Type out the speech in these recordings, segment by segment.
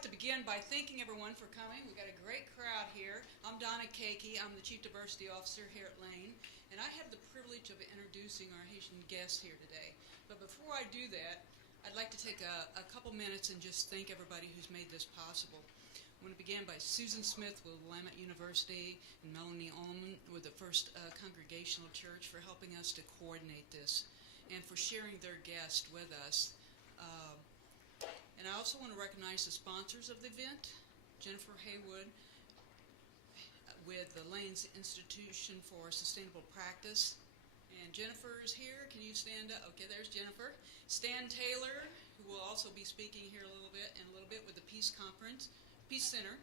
like to begin by thanking everyone for coming. We've got a great crowd here. I'm Donna Keiki. I'm the Chief Diversity Officer here at Lane, and I have the privilege of introducing our Haitian guests here today. But before I do that, I'd like to take a couple minutes and just thank everybody who's made this possible. I want to begin by Susan Smith with Willamette University and Melanie Ullman with the First Congregational Church for helping us to coordinate this and for sharing their guest with us. And I also want to recognize the sponsors of the event, Jennifer Haywood with the Lane's Institution for Sustainable Practice. And Jennifer is here. Can you stand up? Okay, there's Jennifer. Stan Taylor, who will also be speaking here a little bit with the Peace Center,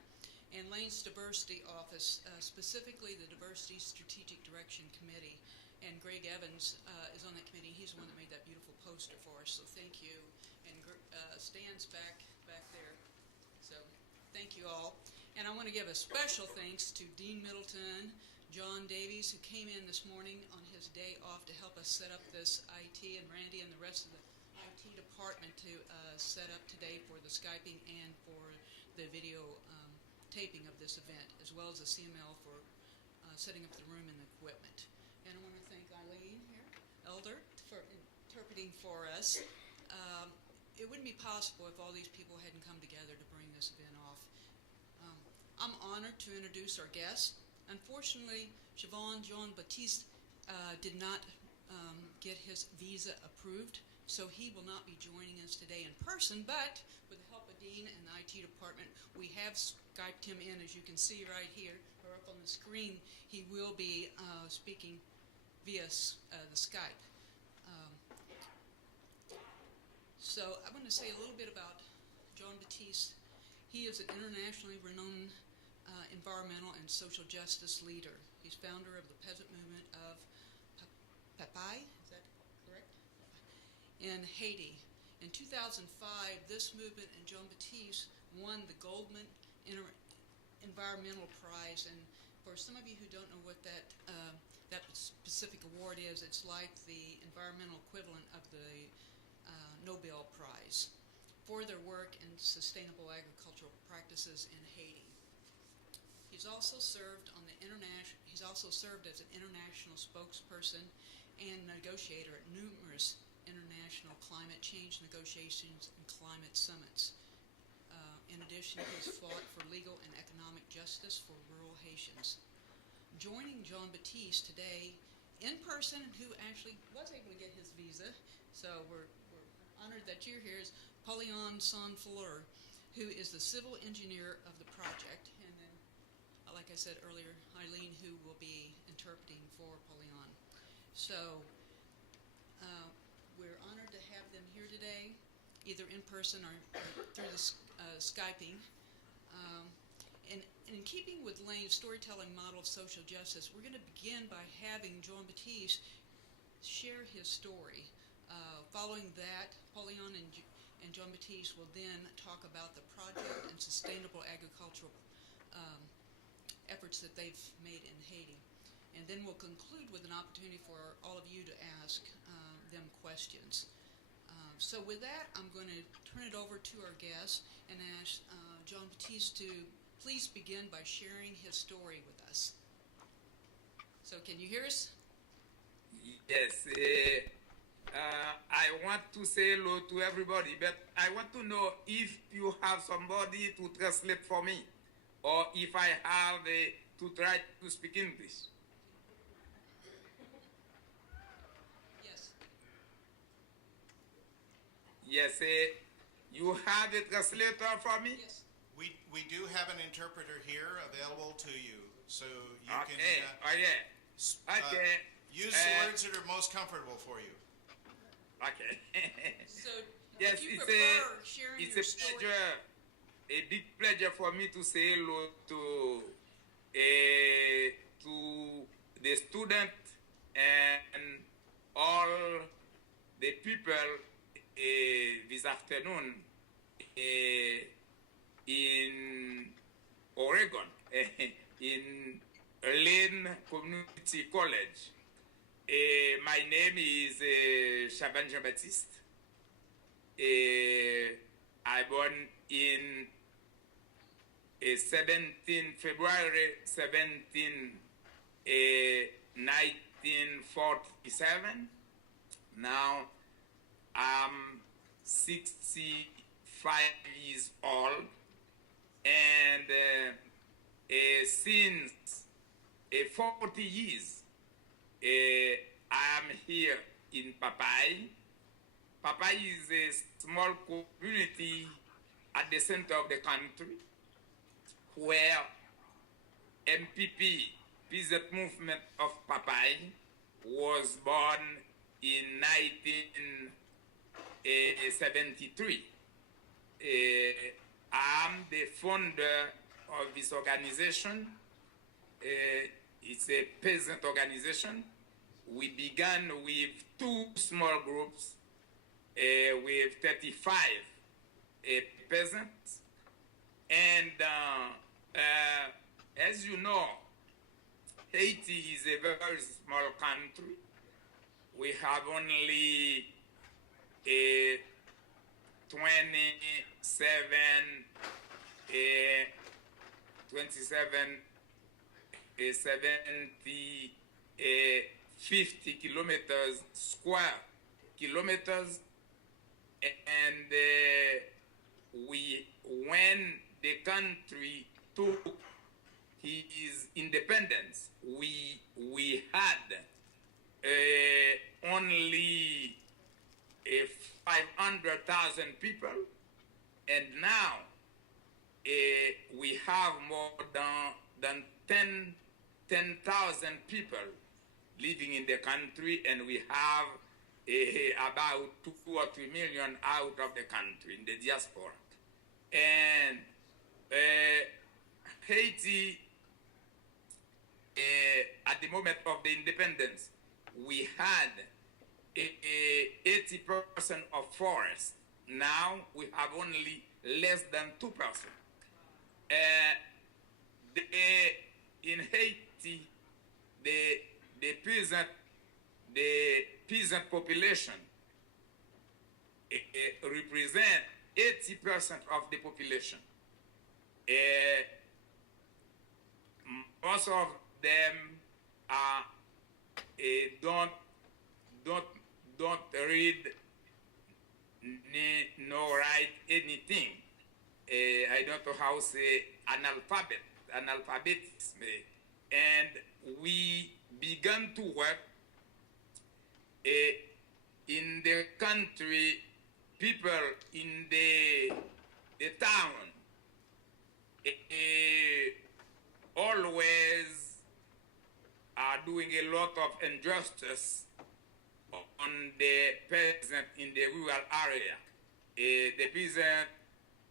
and Lane's Diversity Office, specifically the Diversity Strategic Direction Committee. And Greg Evans is on that committee. He's the one that made that beautiful poster for us, so thank you. And Stan's back there. So thank you all. And I want to give a special thanks to Dean Middleton, John Davies, who came in this morning on his day off to help us set up this IT, and Randy and the rest of the IT department to set up today for the Skyping and for the video taping of this event, as well as the CML for setting up the room and the equipment. And I want to thank Eileen here, Elder, for interpreting for us. It wouldn't be possible if all these people hadn't come together to bring this event off. I'm honored to introduce our guest. Unfortunately, Chavannes Jean-Baptiste did not get his visa approved, so he will not be joining us today in person, but with the help of Dean and the IT department, we have Skyped him in, as you can see right here, or up on the screen. He will be speaking via the Skype. So I want to say a little bit about Jean-Baptiste. He is an internationally renowned environmental and social justice leader. He's founder of the Peasant Movement of Papay, is that correct? In Haiti. In 2005, this movement and Jean-Baptiste won the Goldman Environmental Prize. And for some of you who don't know what that specific award is, it's like the environmental equivalent of the Nobel Prize for their work in sustainable agricultural practices in Haiti. He's also served as an international spokesperson and negotiator at numerous international climate change negotiations and climate summits. In addition, he's fought for legal and economic justice for rural Haitians. Joining Jean-Baptiste today in person, who actually was able to get his visa, so we're honored that you're here, is Pauleon Fleur, who is the civil engineer of the project, and then, like I said earlier, Eileen, who will be interpreting for Pauleon. So we're honored to have them here today, either in person or through the Skyping. And in keeping with Lane's storytelling model of social justice, we're going to begin by having Jean-Baptiste share his story. Following that, Pauleon and Jean-Baptiste will then talk about the project and sustainable agricultural efforts that they've made in Haiti. And then we'll conclude with an opportunity for all of you to ask them questions. So with that, I'm going to turn it over to our guest and ask Jean-Baptiste to please begin by sharing his story with us. So can you hear us? Yes. I want to say hello to everybody, but I want to know if you have somebody to translate for me, or if I have to try to speak English. Yes. Yes, you have a translator for me? Yes. We do have an interpreter here available to you, so you Okay. can use the words that are most comfortable for you. Okay. So Yes, if you prefer sharing your story. A big pleasure for me to say hello to the student and all the people this afternoon in Oregon, in Lane Community College. My name is Chavannes Jean-Baptiste. I born in February 17, 1947. Now I'm 65 years old, and since 40 years I'm here in Papay. Papay is a small community at the center of the country where MPP, Peasant Movement of Papay, was born in 1973. I'm the founder of this organization. It's a peasant organization. We began with 2 small groups with 35 peasants. And as you know, Haiti is a very small country. We have only 50 kilometers, square kilometers, and when the country took its independence, we had only 500,000 people, and now we have more than 10,000 people living in the country, and we have about 2 or 3 million out of the country in the diaspora. And Haiti, at the moment of the independence, we had 80% of forest. Now we have only less than 2%. In Haiti, the peasant population represent 80% of the population. Most of them don't read nor write anything. I don't know how to say analphabetism. And we began to work in the country. People in the town always are doing a lot of injustice on the peasant in the rural area. The peasant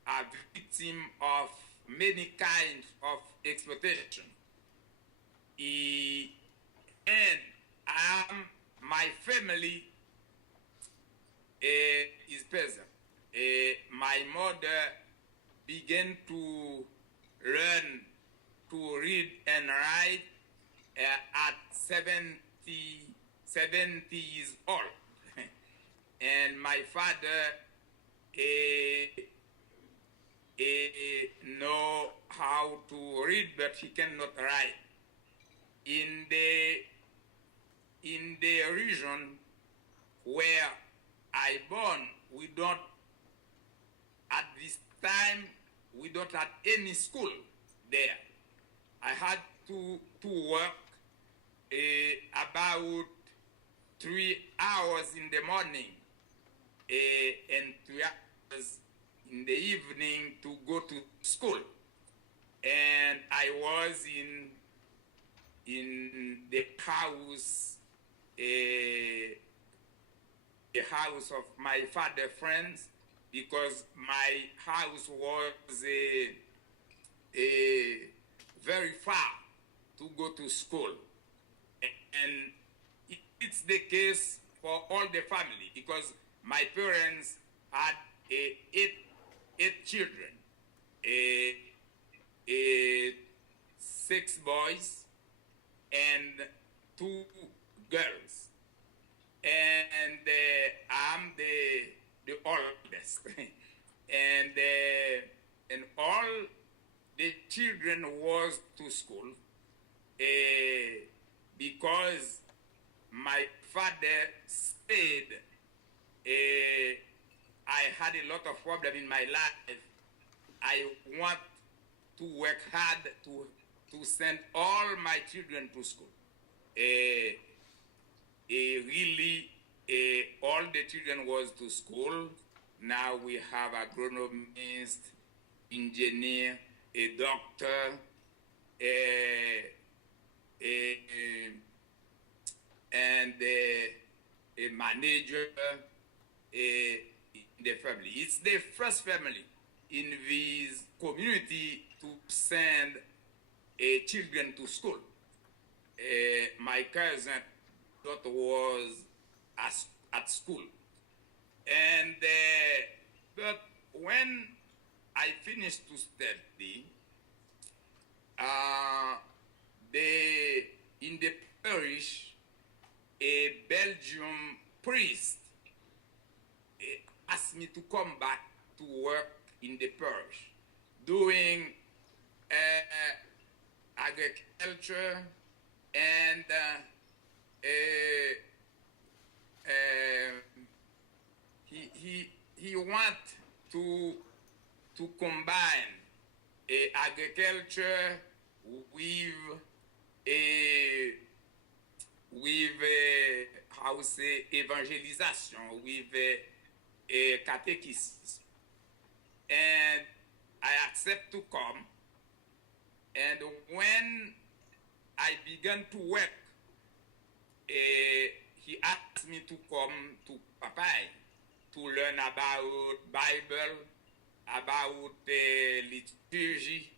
are victim of many kinds of exploitation. And my family is peasant. My mother began to learn to read and write at 70 years old. And my father know how to read, but he cannot write. In the region where I born, we don't, at this time, we don't have any school there. I had to work about 3 hours in the morning and 3 hours in the evening to go to school. And I was in the house, the house of my father's friends, because my house was very far to go to school. And it's the case for all the family, because my parents had 8 children, 6 boys and 2 girls, and I'm the oldest, and all the children was to school because my father said I had a lot of problem in my life. I want to work hard to send all my children to school. Really, all the children was to school. Now we have agronomist, engineer, a doctor, and a manager in the family. It's the first family in this community to send children to school. My cousin daughter was at school. And but when I finished to study, in the parish, a Belgian priest asked me to come back to work in the parish, doing agriculture and he want to combine agriculture with how say evangelization, with catechism, and I accept to come. And when I began to work, he asked me to come to Papay to learn about Bible, about liturgy,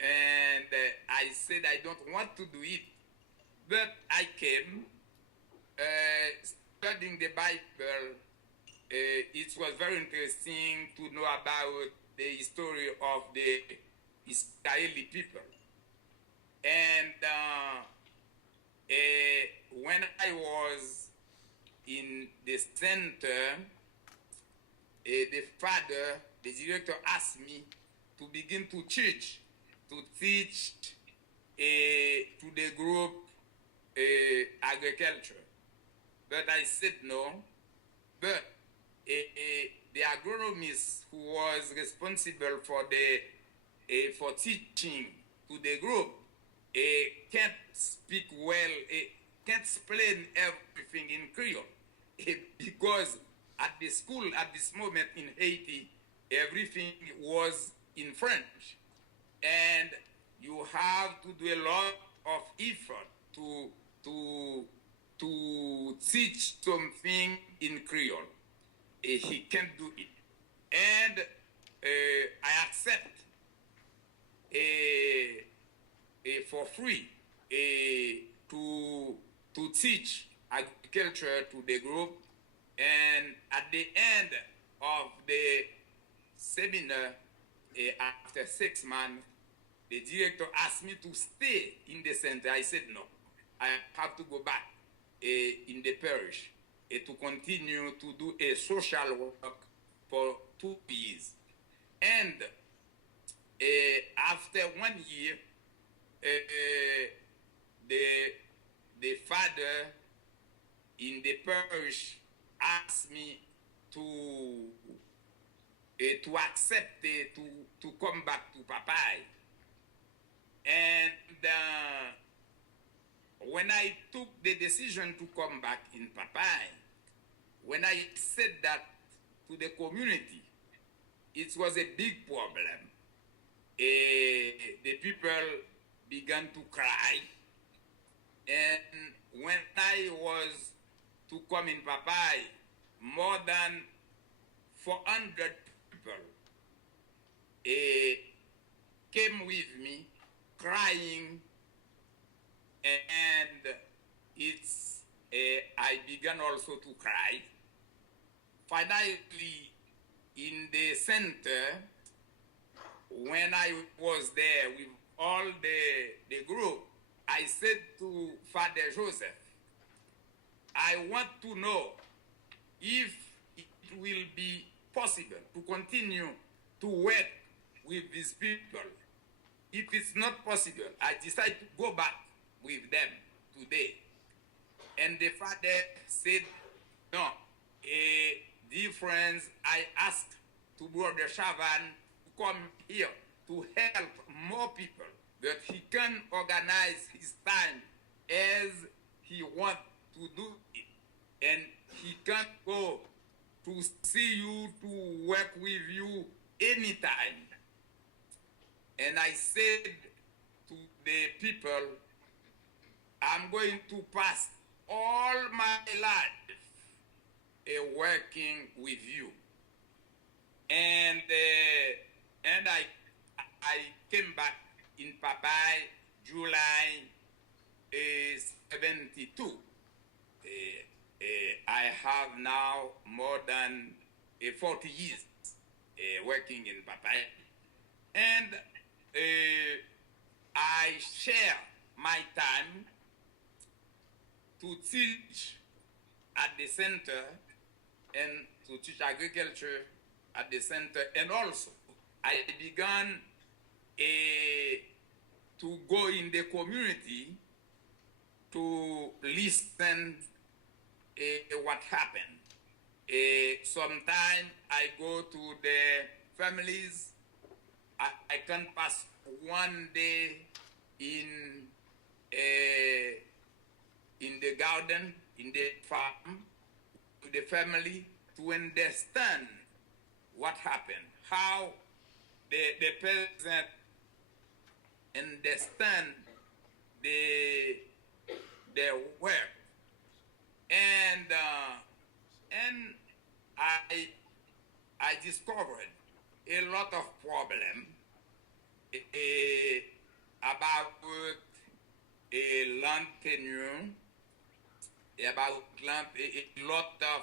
and I said I don't want to do it, but I came studying the Bible. It was very interesting to know about the history of the Israeli people. And when I was in the center, the father, the director, asked me to begin to teach to the group agriculture. But I said no. But the agronomist who was responsible for for teaching to the group can't speak well, can't explain everything in Creole because at the school at this moment in Haiti, everything was in French, and you have to do a lot of effort to teach something in Creole. He can't do it, and I accept for free to teach agriculture to the group. And at the end of the seminar, after 6 months, the director asked me to stay in the center. I said no, I have to go back in the parish to continue to do a social work for 2 years. And after 1 year, the father in the parish asked me to accept to come back to Papay. And when I took the decision to come back in Papay, when I said that to the community, it was a big problem. The people began to cry. And when I was to come in Papay, more than 400 people came with me crying, and I began also to cry. Finally, in the center, when I was there with all the group, I said to Father Joseph, I want to know if it will be possible to continue to work with these people if it's not possible, I decide to go back with them today. And the father said, no, dear friends, I asked to Brother Chavannes to come here to help more people, but he can organize his time as he wants to do it. And he can't go to see you, to work with you anytime. And I said to the people, I'm going to pass all my life working with you. And I came back in Papay, July 72. I have now more than 40 years working in Papay. And I share my time to teach at the center and to teach agriculture at the center. And also, I began to go in the community to listen what happened. Sometimes I go to the families. I can pass one day in the garden, in the farm, to the family to understand what happened, how the peasant understand their work, and I discovered a lot of problem about land tenure, about land, a lot of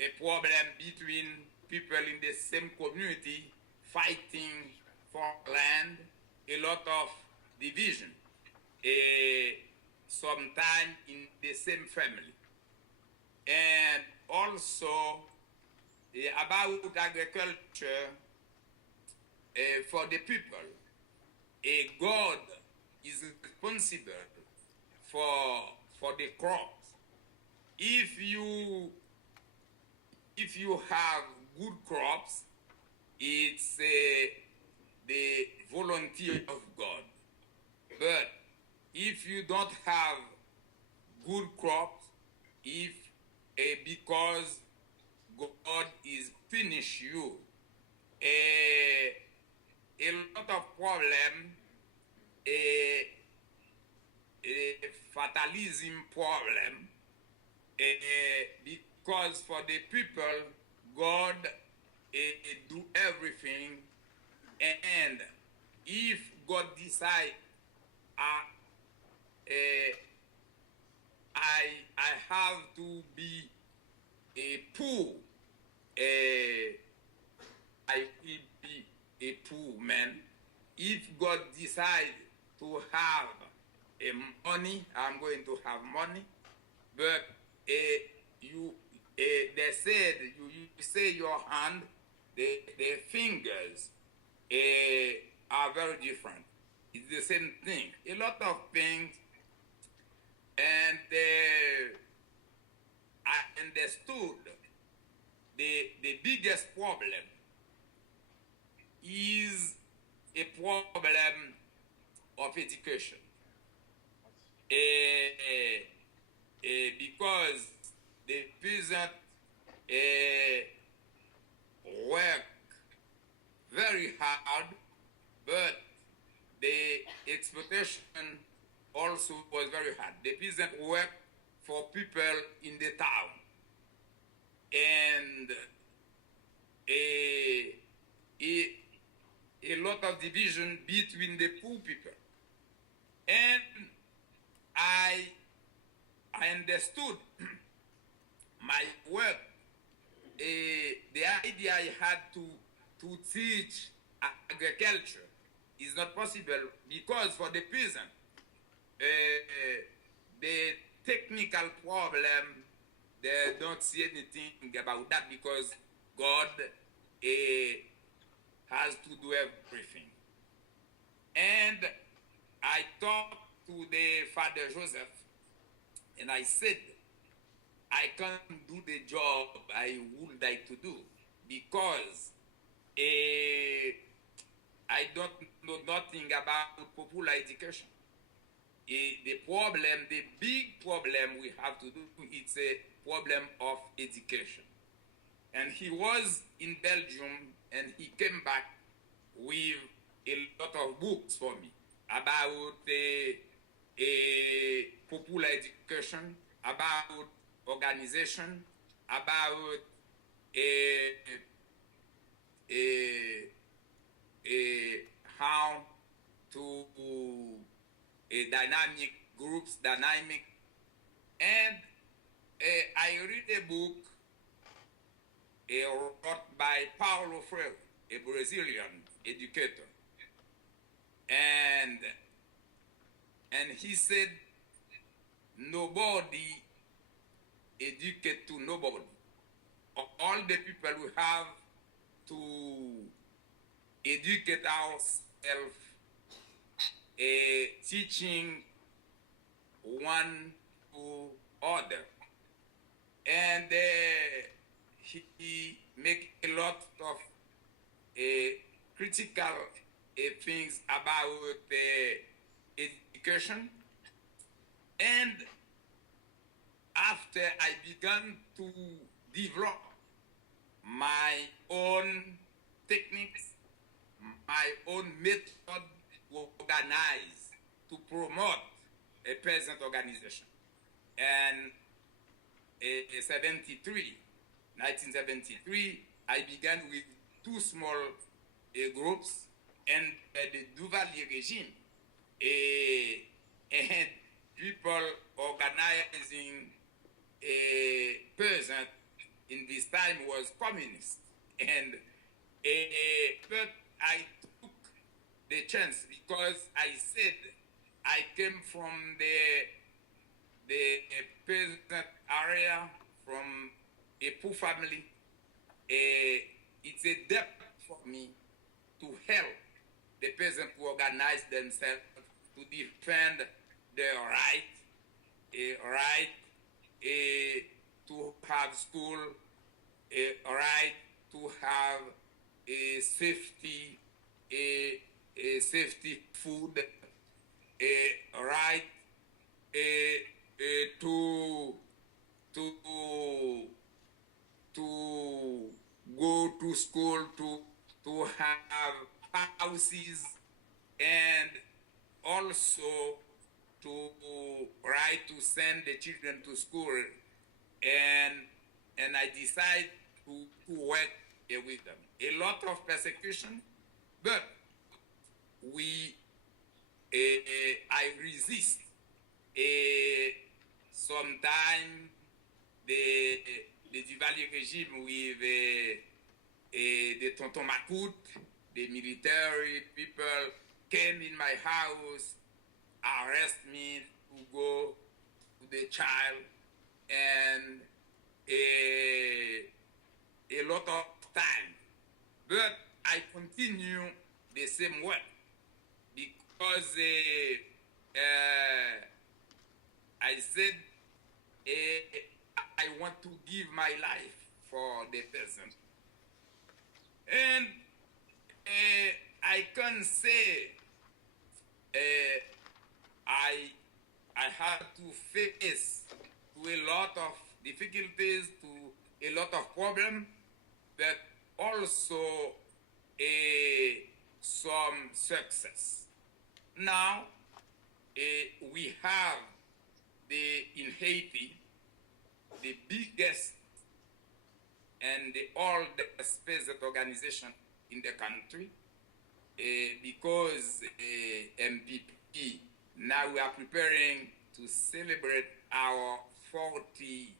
a problem between people in the same community fighting for land, a lot of division, sometimes in the same family. And also about agriculture for the people. God is responsible for the crops. If you have good crops, it's the volunteer of God. But if you don't have good crops, if because God is finish you, a lot of problem, a fatalism problem, because for the people, God do everything, and if God decide, I have to be a poor, I will be a poor man. If God decide to have money, I'm going to have money. But they said you say your hand, the fingers are very different. It's the same thing. A lot of things, and I understood the biggest problem is a problem of education. Because the peasant work very hard, but the exploitation also was very hard. The peasant work for people in the town, and a lot of division between the poor people. And I understood my work, the idea I had to teach agriculture is not possible, because for the peasant, the technical problem, they don't see anything about that, because God has to do everything. And I talked to the Father Joseph, and I said, I can't do the job I would like to do because I don't know nothing about popular education. The problem, the big problem we have to do, it's a problem of education. And he was in Belgium, and he came back with a lot of books for me about popular education, about organization, about how to dynamic groups, dynamic, and I read a book wrote by Paulo Fleur, a Brazilian educator, and he said, nobody educate to nobody. All the people we have to educate ourselves, teaching one to other. And he make a lot of critical things about education. And after I began to develop my own techniques, my own method to organize, to promote a peasant organization. And in 1973, I began with two small groups and the Duvalier regime, and people organizing a peasant in this time was communist. And but I took the chance because I said I came from the peasant area, from a poor family. It's a debt for me to help the peasants to organize themselves, to defend their right to have school, a right to have a safety food, a right to go to school, to have houses, and also to right to send the children to school. And I decided to work with them. A lot of persecution, but I resist. Sometimes the Duvalier regime with the Tonton Macoute, the military people came in my house, arrest me to go to the child, and a lot of time. But I continue the same way because I said I want to give my life for the peasant. And I can say I had to face to a lot of difficulties, to a lot of problems, but also some success. Now we have in Haiti the biggest and the oldest peasant organization in the country, because MPP, now we are preparing to celebrate our 40th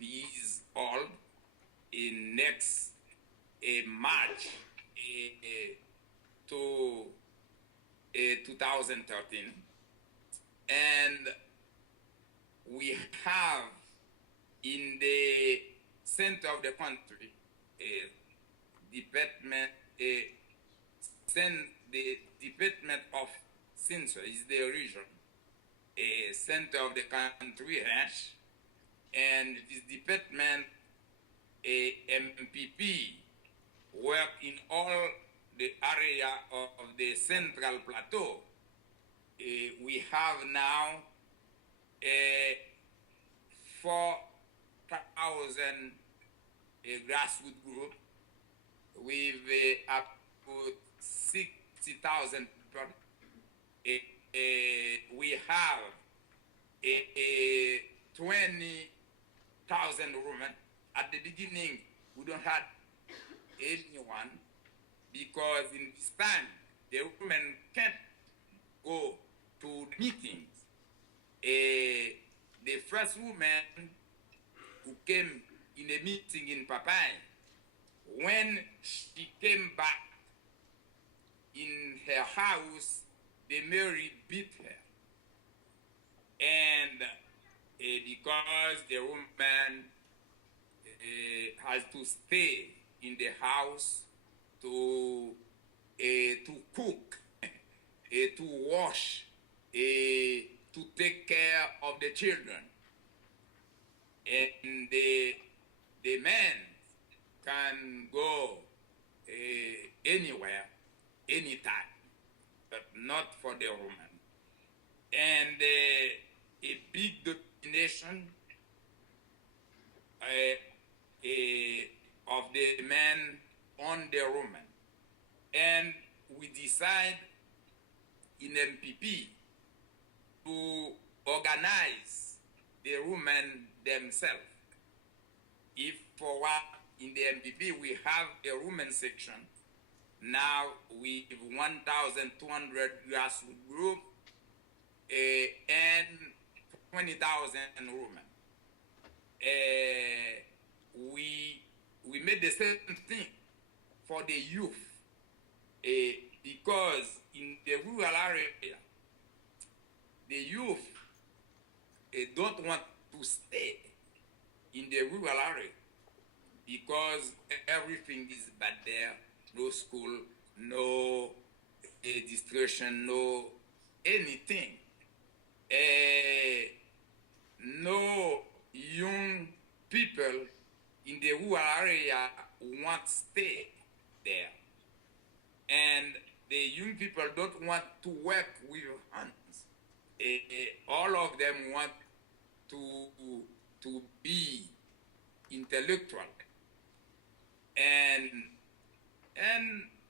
years old in next March to 2013. And we have in the center of the country a department, the Department of Censor is the region, a center of the country, and this department, a MPP, work in all the area of the Central Plateau. We have now 4,000 grassroots group with up to 60,000 people. We have 20,000 women. At the beginning, we don't have anyone because in this time, the women can't go to meetings. The first woman who came in a meeting in Papay, when she came back in her house, the Mary beat her. And because the woman has to stay in the house to cook, to wash, to take care of the children. And the man can go anywhere, anytime, but not for the woman. And a big domination of the man on the woman. And we decide in MPP to organize the women themselves. If for what in the MPP we have a women section, now we have 1,200 grassroots group and 20,000 women. We made the same thing for the youth because in the rural area, the youth don't want to stay in the rural area because everything is bad there, no school, no distraction, no anything. No young people in the rural area want to stay there. And the young people don't want to work with hands. All of them want to be intellectual. And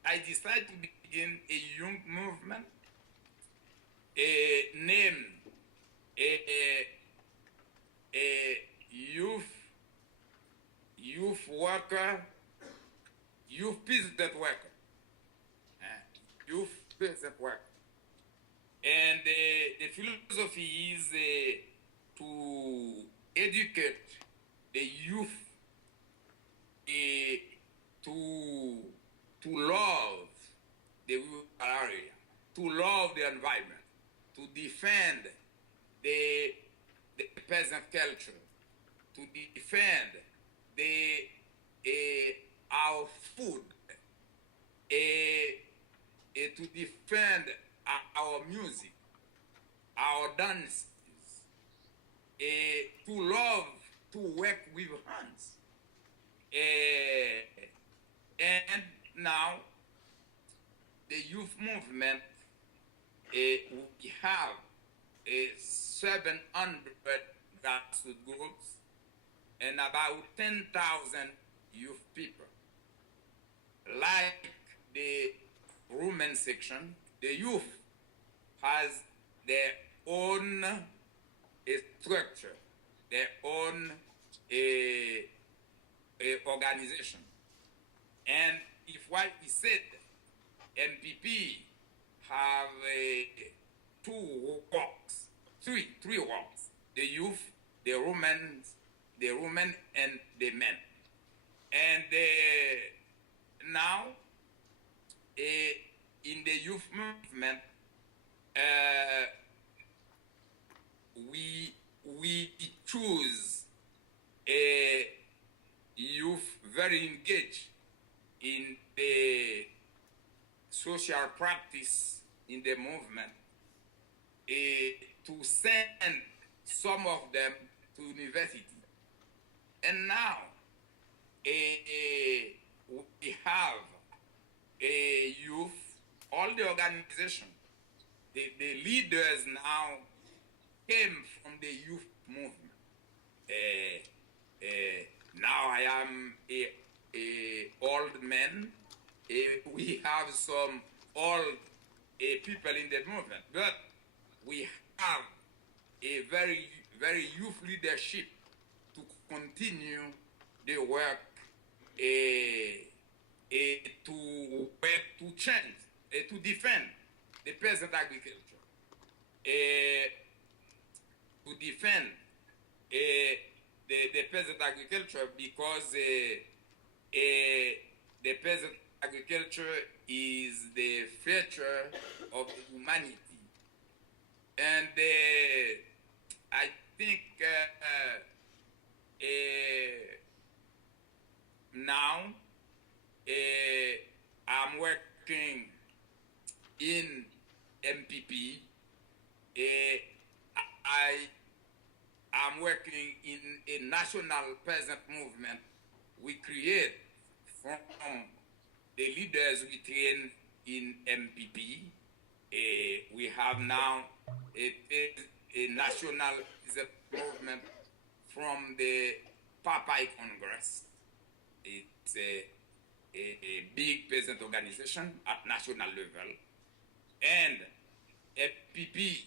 I decided to begin a young movement named youth worker, youth peasant worker, youth peasant worker. And the philosophy is to educate the youth to love the rural area, to love the environment, to defend the peasant culture, to defend our food, to defend our music, our dances, to love to work with hands. And now, the youth movement, we have 700 grassroots groups and about 10,000 youth people. Like the women section, the youth has their own structure, their own organization. And if what we said, MPP have three walks: the youth, the women, and the men. And now, in the youth movement, we choose a youth very engaged in the social social practice in the movement, to send some of them to university. And now we have a youth, all the organization, the leaders now came from the youth movement. Now I am a old man. We have some old people in the movement, but we have a very, very youth leadership to continue the work, to change, to defend the peasant agriculture, to defend the peasant agriculture, because the peasant agriculture is the future of humanity. And I think now I'm working in MPP. I'm working in a national peasant movement we create from the leaders we train in MPP. We have now a national peasant movement from the Papay Congress. It's a big peasant organization at national level. And MPP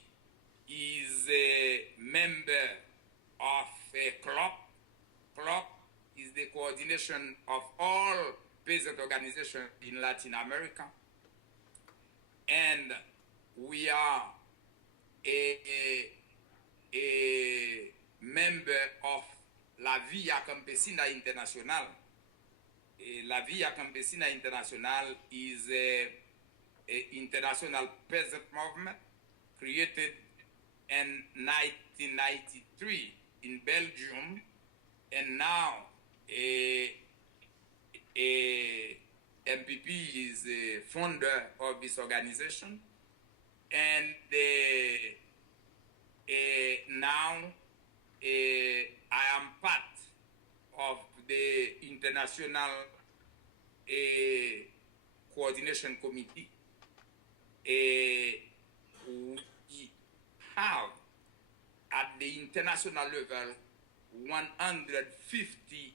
is a member of a club. Club is the coordination of all peasant organizations in Latin America. And we are a member of La Via Campesina Internacional. La Via Campesina Internacional is an international peasant movement created in 1993 in Belgium, and now MPP is a founder of this organization, and now I am part of the International Coordination Committee. We have at the international level 150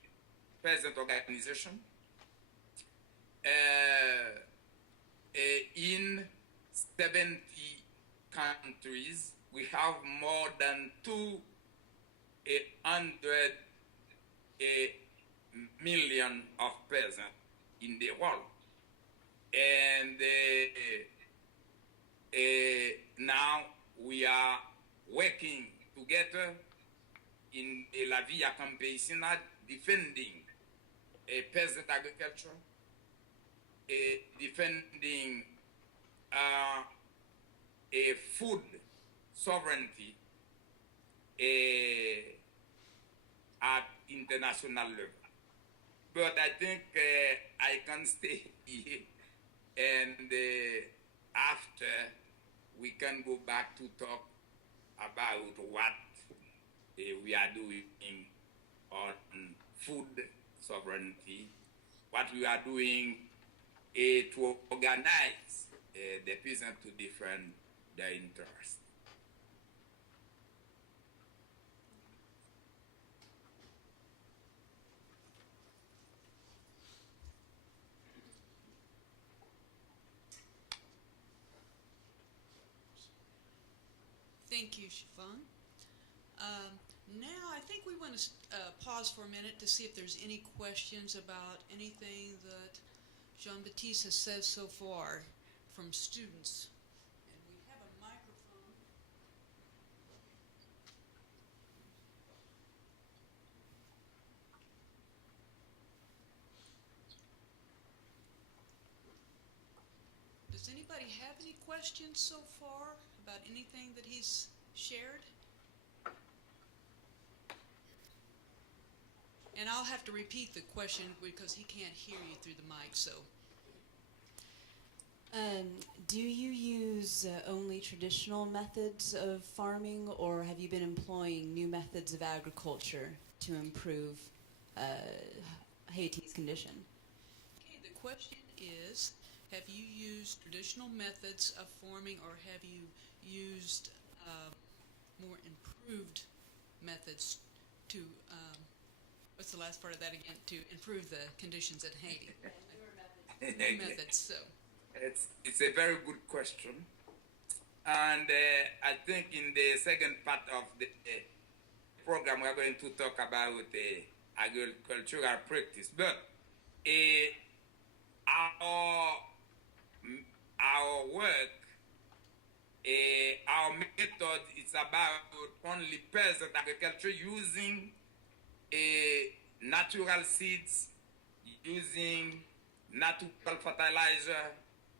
peasant organizations in 70 countries. We have more than 200 million of peasants in the world. And now we are working together in La Via Campesina, defending peasant agriculture, defending a food sovereignty at international level. But I think I can stay here, and after we can go back to talk about what we are doing on food sovereignty, what we are doing to organize the peasants to defend their interests. Thank you, Chavannes. Now I think we want to pause for a minute to see if there's any questions about anything that Jean-Baptiste has said so far from students. And we have a microphone. Does anybody have any questions so far about anything that he's shared? And I'll have to repeat the question because he can't hear you through the mic. So, Do you use only traditional methods of farming, or have you been employing new methods of agriculture to improve Haiti's condition? Okay, the question is, have you used traditional methods of farming, or have you used more improved methods to, what's the last part of that again, to improve the conditions in Haiti? New methods, so. It's a very good question. And I think in the second part of the program, we're going to talk about agricultural practice. But our work, our method is about only peasant agriculture using natural seeds, using natural fertilizer,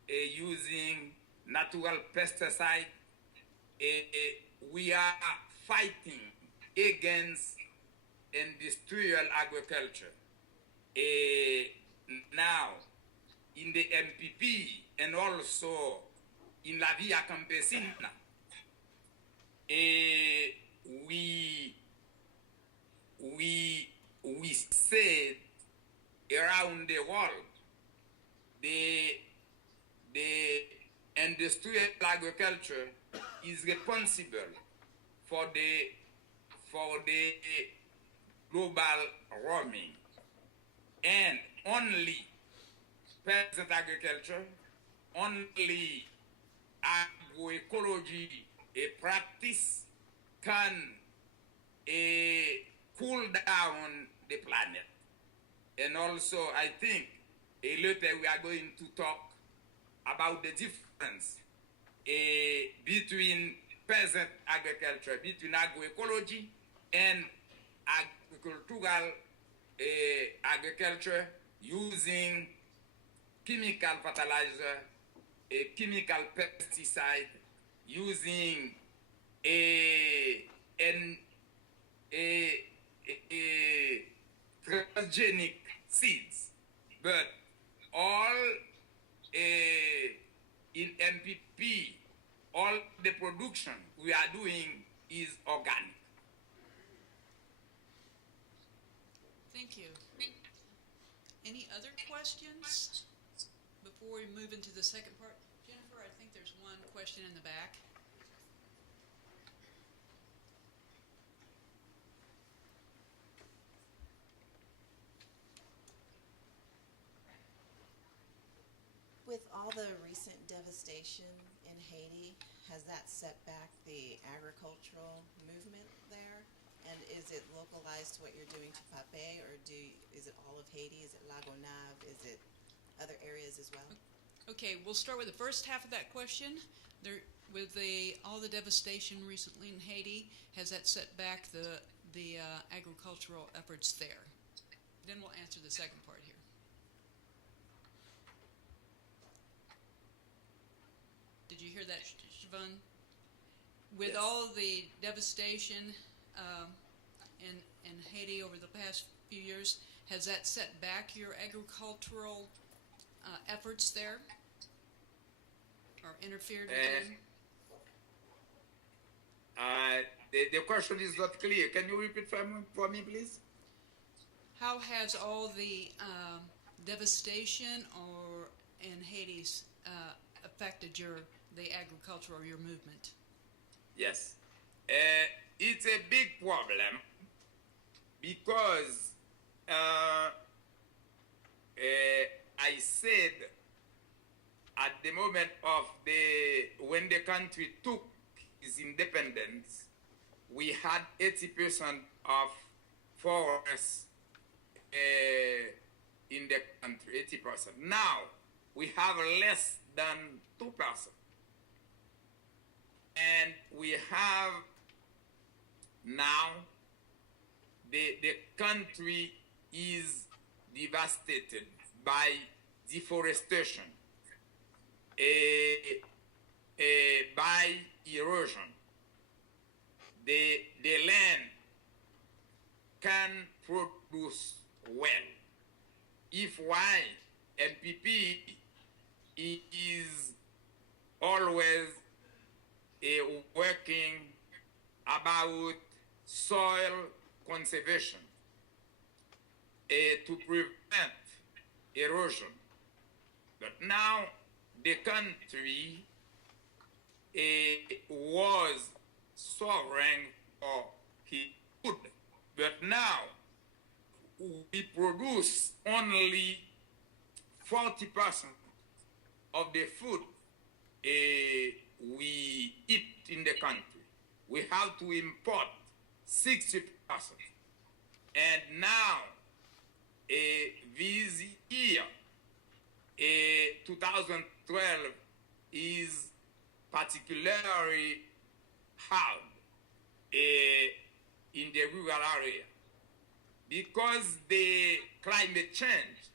using natural pesticide. We are fighting against industrial agriculture. Now, in the MPP and also in La Via Campesina, we said around the world, the industrial agriculture is responsible for the global warming, and only peasant agriculture, only agroecology a practice can cool down the planet. And also, I think later we are going to talk about the difference between peasant agriculture, between agroecology and agricultural agriculture using chemical fertilizer, chemical pesticide, using transgenic seeds, but all in MPP, all the production we are doing is organic. Thank you. Any other questions before we move into the second part? Jennifer, I think there's one question in the back. With all the recent devastation in Haiti, has that set back the agricultural movement there? And is it localized to what you're doing to Papay, or is it all of Haiti? Is it Lagonave? Is it other areas as well? Okay, we'll start with the first half of that question. With all the devastation recently in Haiti, has that set back the agricultural efforts there? Then we'll answer the second part here. Did you hear that, Chavannes? With Yes. all the devastation in Haiti over the past few years, has that set back your agricultural efforts there, or interfered with them? The question is not clear. Can you repeat for me, please? How has all the devastation in Haiti's affected the agriculture or your movement? Yes. It's a big problem because I said at the moment of when the country took its independence, we had 80% of forests in the country, 80%. Now we have less than 2%. And we have now the country is devastated by deforestation, by erosion. The land can produce well. If why MPP is about soil conservation to prevent erosion. But now the country was sovereign for his food. But now we produce only 40% of the food we eat in the country. We have to import 60%. And now, this year, 2012, is particularly hard in the rural area because the climate change,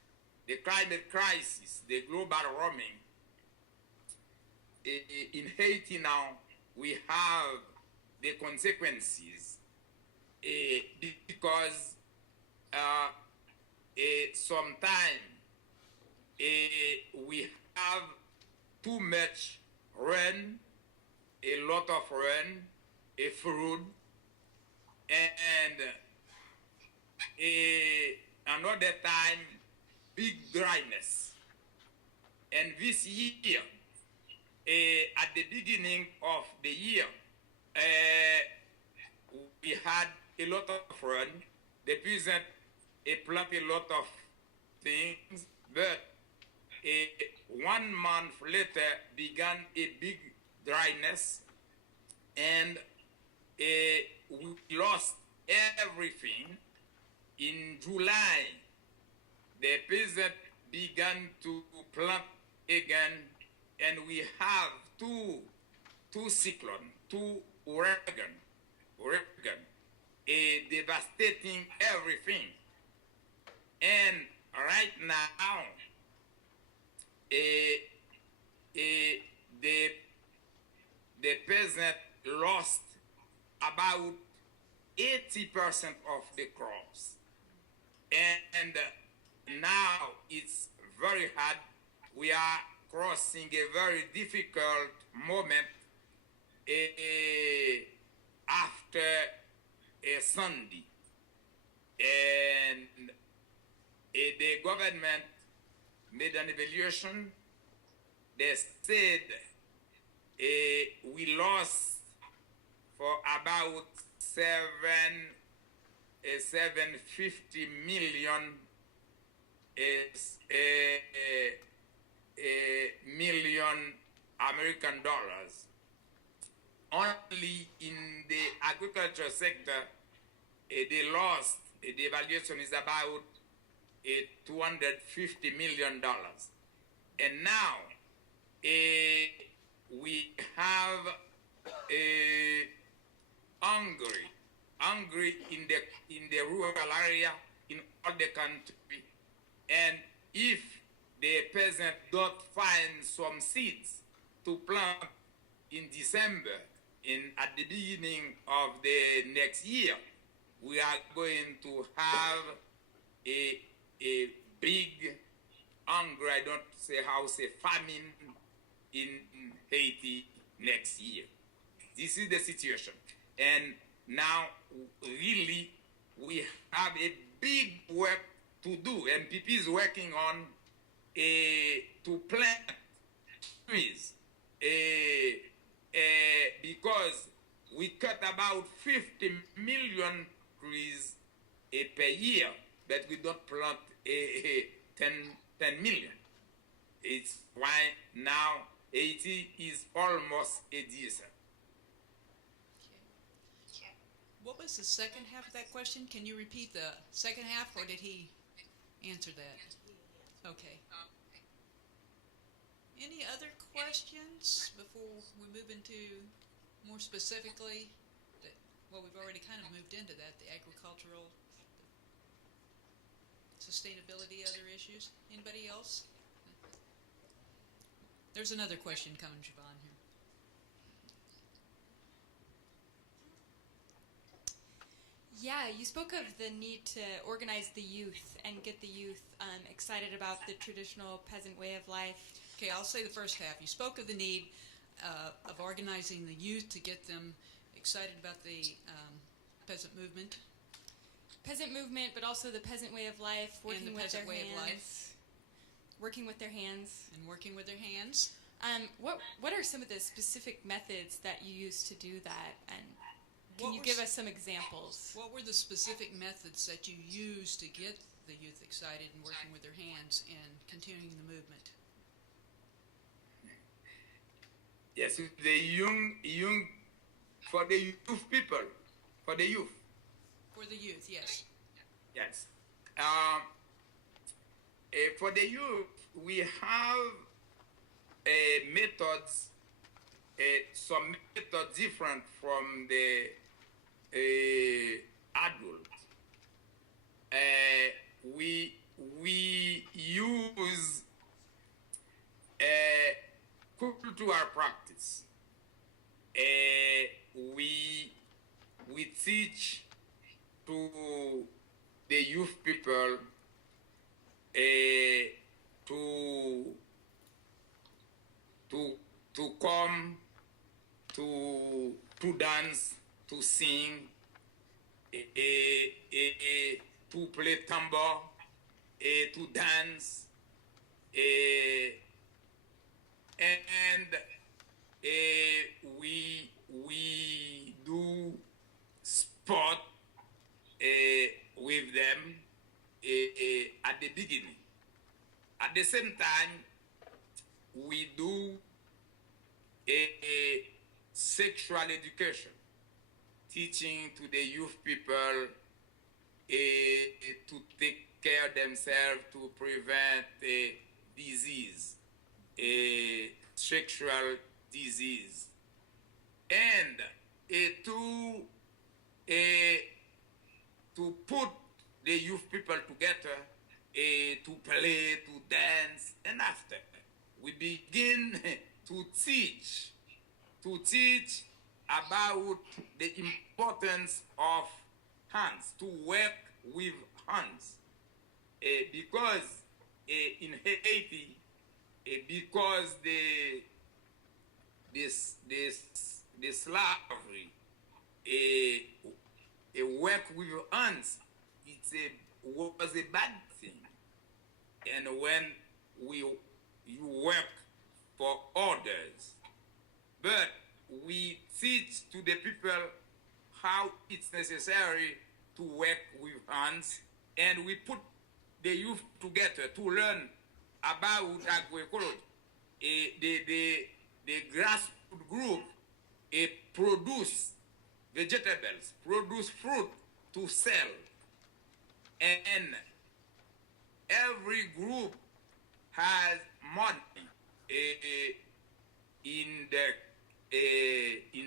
the climate crisis, the global warming. In Haiti now, we have the consequences because sometimes we have too much rain, a lot of rain, a flood, and another time big dryness. And this year, at the beginning of the year, we had a lot of rain. The peasant planted a lot of things, but 1 month later began a big dryness, and we lost everything. In July, the peasant began to plant again, and we have two cyclones, two hurricanes, devastating everything. And right now, the peasant lost about 80% of the crops. And now it's very hard. We are crossing a very difficult moment after a Sunday. And the government made an evaluation. They said we lost for about 750 million American dollars. Only in the agriculture sector, the loss, the evaluation is about $250 million. And now we have hungry in the rural area, in all the country. And if the peasant don't find some seeds to plant in December, at the beginning of the next year, we are going to have a big hunger, I don't say how, say famine in Haiti next year. This is the situation. And now, really, we have a big work to do. MPP is working on to plant trees because we cut about 50 million trees per year, but we don't plant 10 million. It's why now Haiti is almost a desert. What was the second half of that question? Can you repeat the second half, or did he answer that? Okay. Any other questions before we move into more specifically? Well, we've already kind of moved into that, the agricultural, sustainability, other issues. Anybody else? There's another question coming, Chavannes, here. Yeah, you spoke of the need to organize the youth and get the youth excited about the traditional peasant way of life. Okay, I'll say the first half. You spoke of the need of organizing the youth to get them excited about the peasant movement Peasant movement, but also the peasant way of life, and the peasant way of life, working with their hands. and working with their hands. What are some of the specific methods that you use to do that? And can What you were give s- us some examples? What were the specific methods that you used to get the youth excited and working with their hands and continuing the movement? Yes, the young, for the youth people, for the youth. For the youth, yes. Yes. For the youth, we have methods, some methods different from the adult. We use cultural practice. We teach to the youth people to come to dance, to sing, to play tambour, to dance, and we do sport with them at the beginning. At the same time, we do a sexual education, teaching to the youth people to take care of themselves to prevent disease, sexual disease, and to put the youth people together, to play, to dance, and after we begin to teach about the importance of hands, to work with hands, because in Haiti, because the slavery, work with hands, was a bad thing. And when you work for others, but we teach to the people how it's necessary to work with hands, and we put the youth together to learn about agroecology. The grassroots group produce vegetables, produce fruit to sell, and every group has money in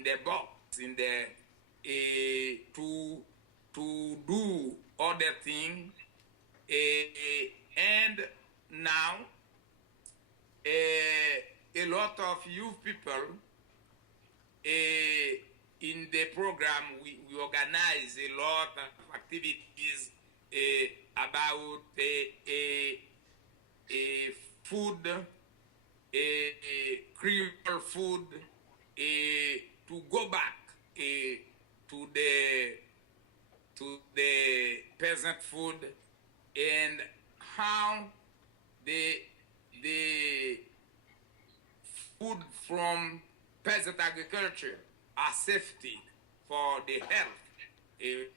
the box, to do other things, and now a lot of youth people in the program we organize a lot of activities about food, Creole food, to go back to the peasant food, and how the food from peasant agriculture are safety for the health,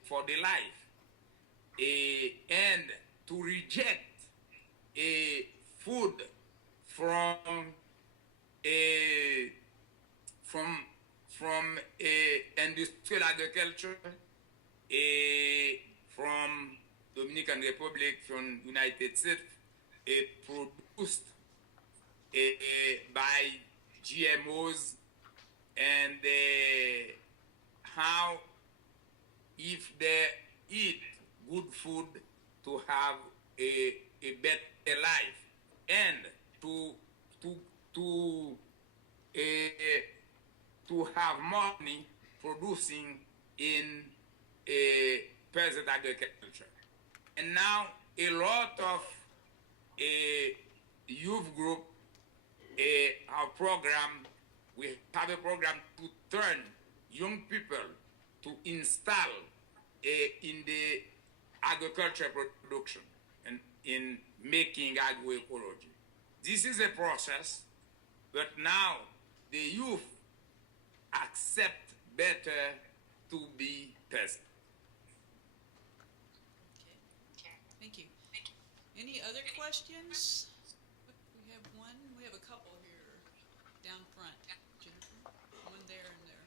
for the life, and to reject food from industrial agriculture, from Dominican Republic, from United States, produced by GMOs, and how if they eat good food to have a better life, and to have money producing in peasant agriculture. And now a lot of youth group, our program, we have a program to turn young people to install in the agriculture production and in making agroecology. This is a process, but now the youth accept better to be peasant. Okay. Thank you. Any other questions? We have one. We have a couple here down front. Jennifer, one there and there.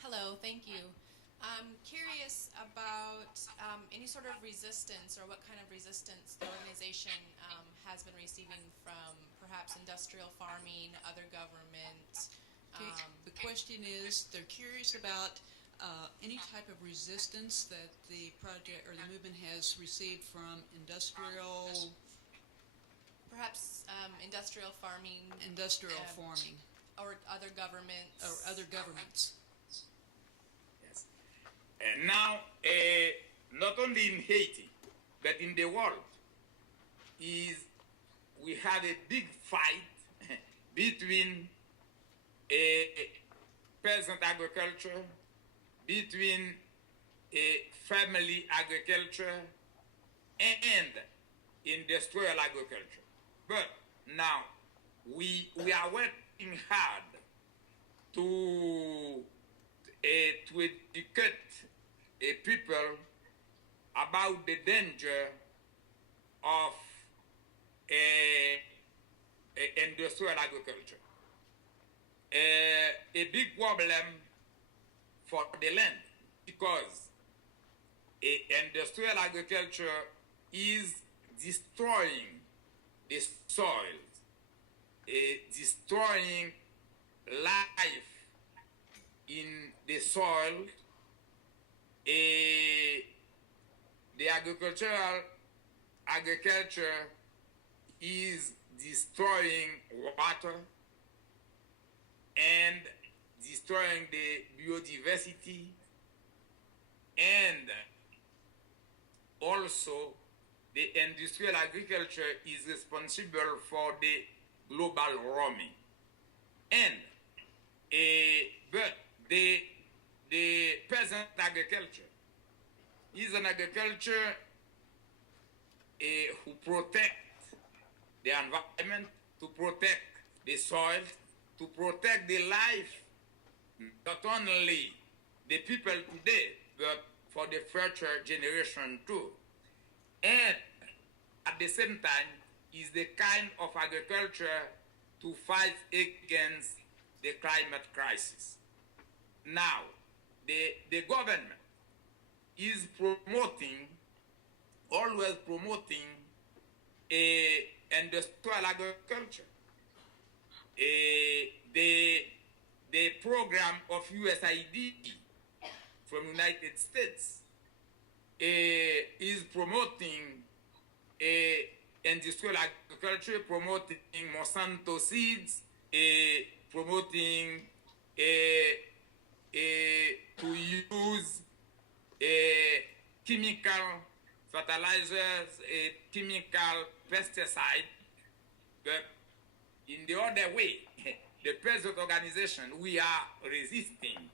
Hello, thank you. I'm curious about any sort of resistance or what kind of resistance the organization has been receiving from perhaps industrial farming, other government. Okay. The question is, they're curious about any type of resistance that the project or the movement has received from industrial Perhaps industrial farming farming or other governments. or other governments. Yes. And now, not only in Haiti, but in the world, we have a big fight between peasant agriculture, between family agriculture, and industrial agriculture. But now we are working hard to educate people about the danger of industrial agriculture. A big problem for the land because industrial agriculture is destroying the soil, destroying life in the soil. The agriculture is destroying water and destroying the biodiversity, and also the industrial agriculture is responsible for the global warming. And but the peasant agriculture is an agriculture who protect the environment, to protect the soil, to protect the life, not only the people today, but for the future generation too. And at the same time, is the kind of agriculture to fight against the climate crisis. Now, the government is always promoting industrial agriculture. The program of USAID from United States is promoting industrial agriculture, promoting Monsanto seeds, promoting to use chemical fertilizers, chemical pesticide, but in the other way, the peasant organization, we are resisting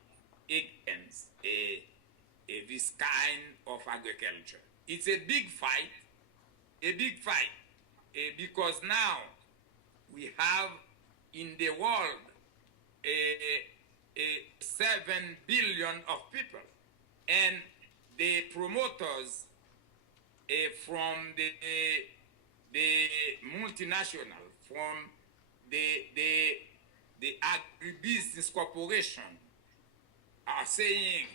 against this kind of agriculture. It's a big fight, because now we have in the world 7 billion of people, and the promoters from the multinational, from the agribusiness corporation are saying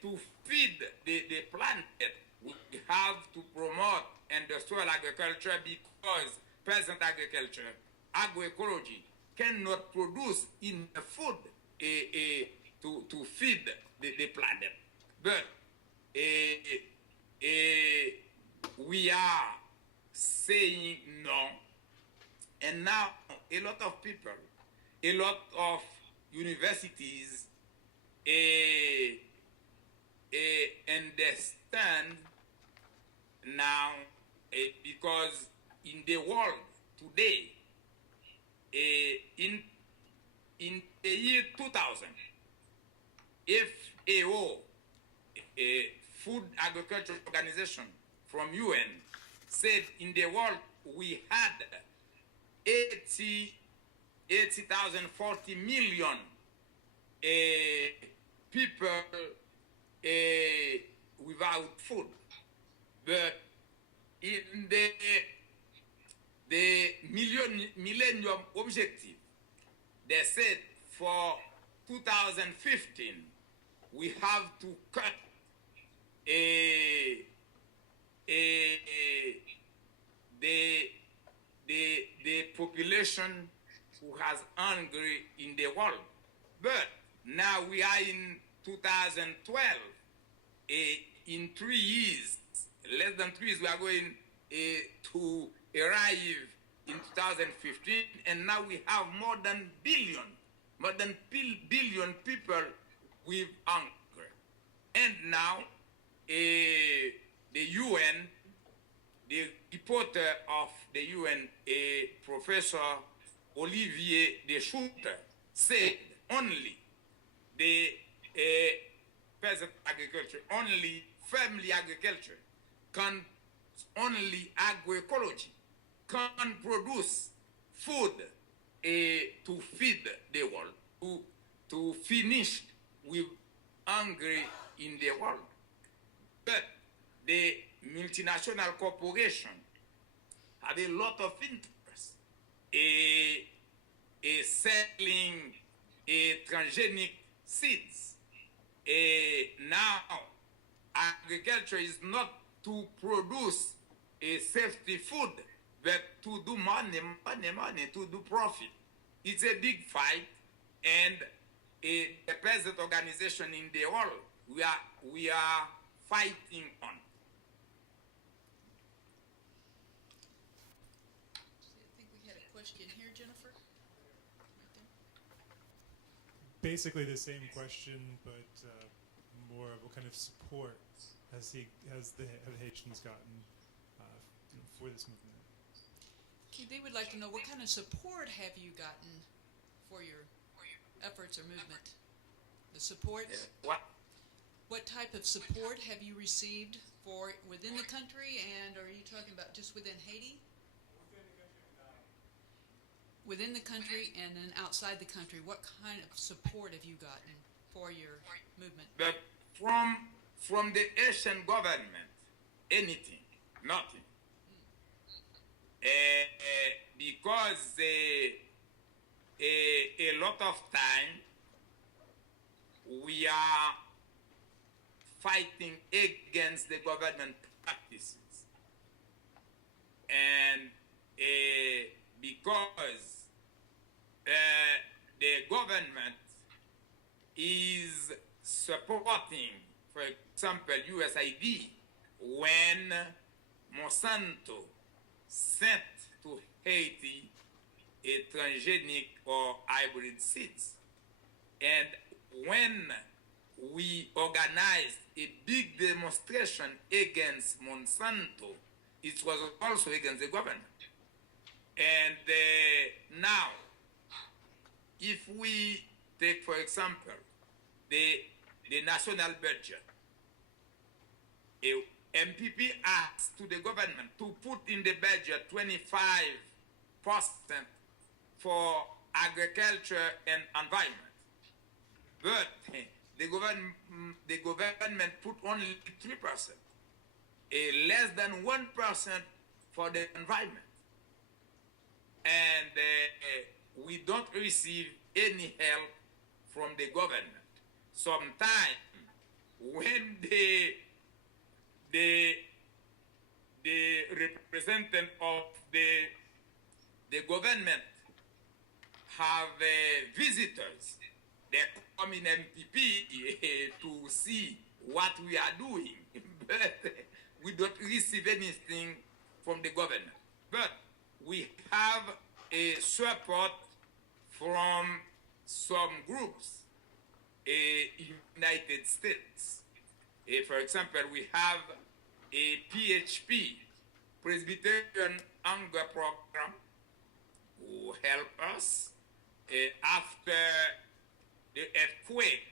to feed the planet, we have to promote industrial agriculture because peasant agriculture, agroecology, cannot produce enough food to feed the planet. But we are saying no. And now a lot of people, a lot of universities understand now, because in the world today, in the year 2000, FAO, a Food Agriculture Organization from UN, said in the world we had 40 million people without food. But in the millennium objective, they said for 2015 we have to cut the population who has hungry in the world. But now we are in 2012. In 3 years, less than 3 years, we are going to arrive in 2015, and now we have more than billion people with hunger. And now the UN, the reporter of the UN, Professor Olivier de Schutter, said only the peasant agriculture, only family agriculture, can only agroecology can produce food to feed the world, to finish with hunger in the world. But the multinational corporation have a lot of interest selling transgenic seeds. Now, agriculture is not to produce a safety food, but to do money, to do profit. It's a big fight, and the peasant organization in the world we are fighting on. I think we had a question here, Jennifer. Right there. Basically the same question, but more of what kind of support has the Haitians gotten for this movement? Okay, they would like to know what kind of support have you gotten for your efforts or movement? The support? What type of support have you received for within the country, and are you talking about just within Haiti? Within the country and then outside the country, what kind of support have you gotten for your movement? But from the Haitian government, anything, nothing. Because a lot of time we are fighting against the government practices, and because the government is supporting, for example, USAID, when Monsanto sent to Haiti a transgenic or hybrid seeds. And when we organized a big demonstration against Monsanto, it was also against the government. And now, if we take, for example, the national budget, MPP asked to the government to put in the budget 25% for agriculture and environment. But the government put only 3%, less than 1% for the environment. And we don't receive any help from the government. Sometimes when the representative of the government have visitors, they come in MPP to see what we are doing, but we don't receive anything from the government. But we have a support from some groups, United States. For example, we have a PHP, Presbyterian Hunger Program, who help us. After the earthquake,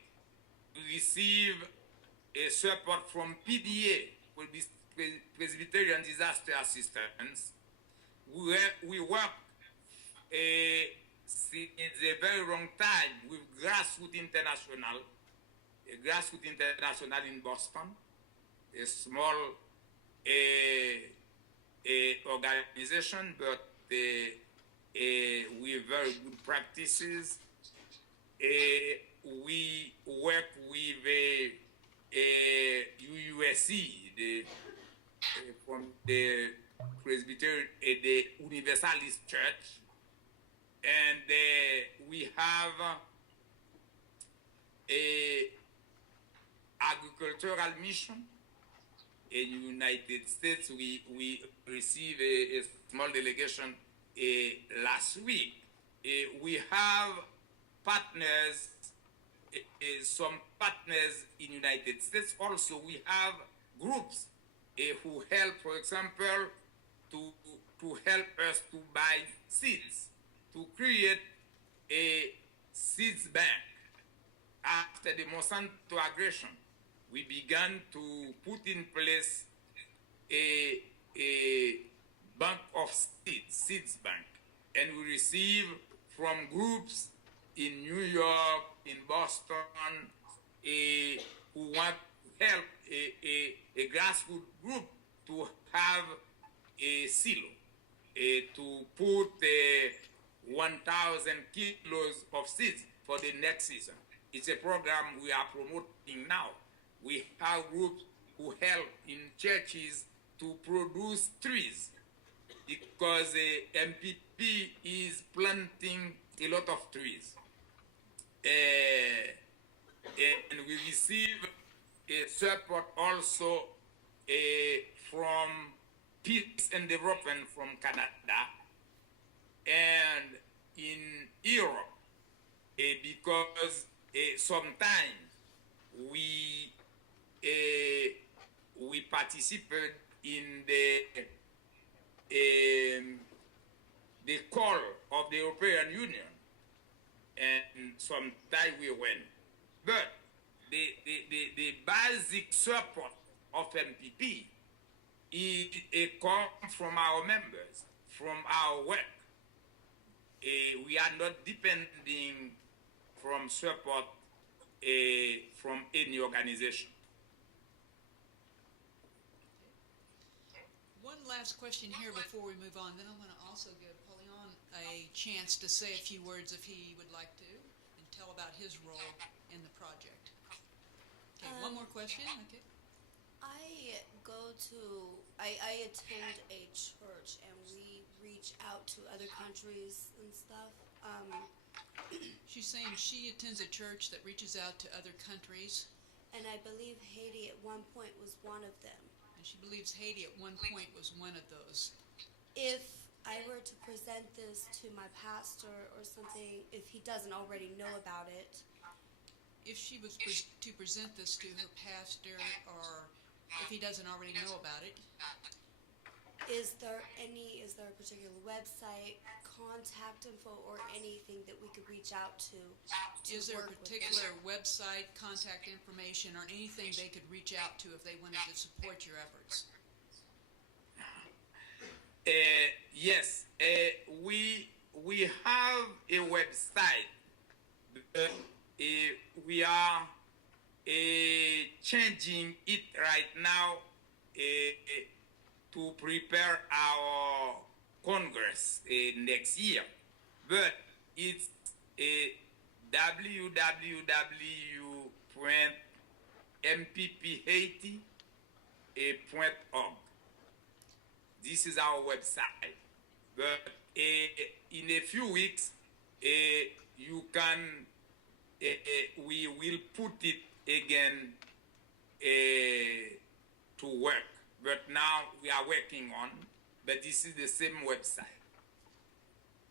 we receive a support from PDA, Presbyterian Disaster Assistance. We work since a very long time with Grassroots International in Boston, a small organization, but with very good practices. We work with UUSC, from the Presbyterian, the Universalist Church, and we have a agricultural mission in the United States. We received a small delegation last week. We have partners, some partners in the United States. Also, we have groups who help, for example, to help us to buy seeds, to create a seeds bank. After the Monsanto aggression, we began to put in place a bank of seeds bank, and we receive from groups in New York, in Boston, who want to help a grassroots group to have a silo, to put 1,000 kilos of seeds for the next season. It's a program we are promoting now. We have groups who help in churches to produce trees, because MPP is planting a lot of trees. And we receive support also from Peace and Development from Canada and in Europe, because sometimes we participate in the call of the European Union, and sometimes we win. But the basic support of MPP comes from our members, from our work. We are not depending from support from any organization. One last question here before we move on. Then I want to also give Pauleon a chance to say a few words if he would like to, and tell about his role in the project. Okay, one more question. Okay. I attend a church, and we reach out to other countries and stuff. She's saying she attends a church that reaches out to other countries, And I believe Haiti at one point was one of them. and she believes Haiti at one point was one of those. If I were to present this to my pastor or something, if he doesn't already know about it, If she was to present this to her pastor, or if he doesn't already know about it, is there a particular website, contact info, or anything that we could reach out to is there a work with particular them? website, contact information, or anything they could reach out to if they wanted to support your efforts? Yes, we have a website. We are changing it right now to prepare our Congress next year. But it's www.mpphaiti.org. This is our website. But in a few weeks, you can, we will put it again to work. But now we are working on, but this is the same website.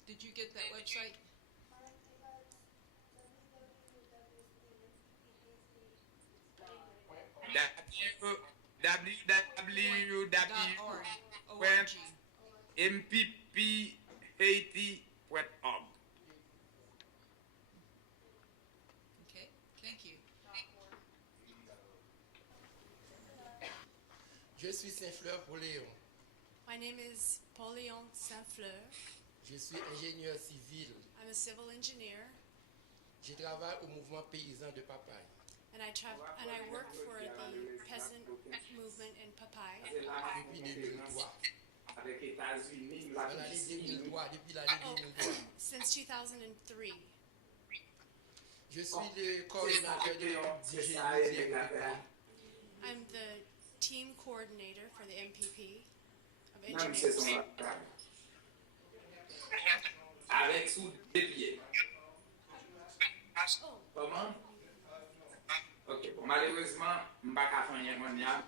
Did you get that website? www.mpphaiti.org. suis Saint-Fleur Pauleon. My name is Pauleon Saint-Fleur. Je suis ingénieur civil. I'm a civil engineer, Je travaille au mouvement Peasant de Papay. and I work for the Peasant Movement in Papay Depuis 2003. Avec États-Unis, Dans l'année 2003, depuis l'année 2003. since 2003. Je suis le coordonnateur de l'équipe d'hygiène du MPP. I'm the team coordinator for the MPP of Même c'est son engineers. affaire. Avec sous des pieds. Oh, Comment? Ok, bon, malheureusement, je ne peux pas faire rien mon yam.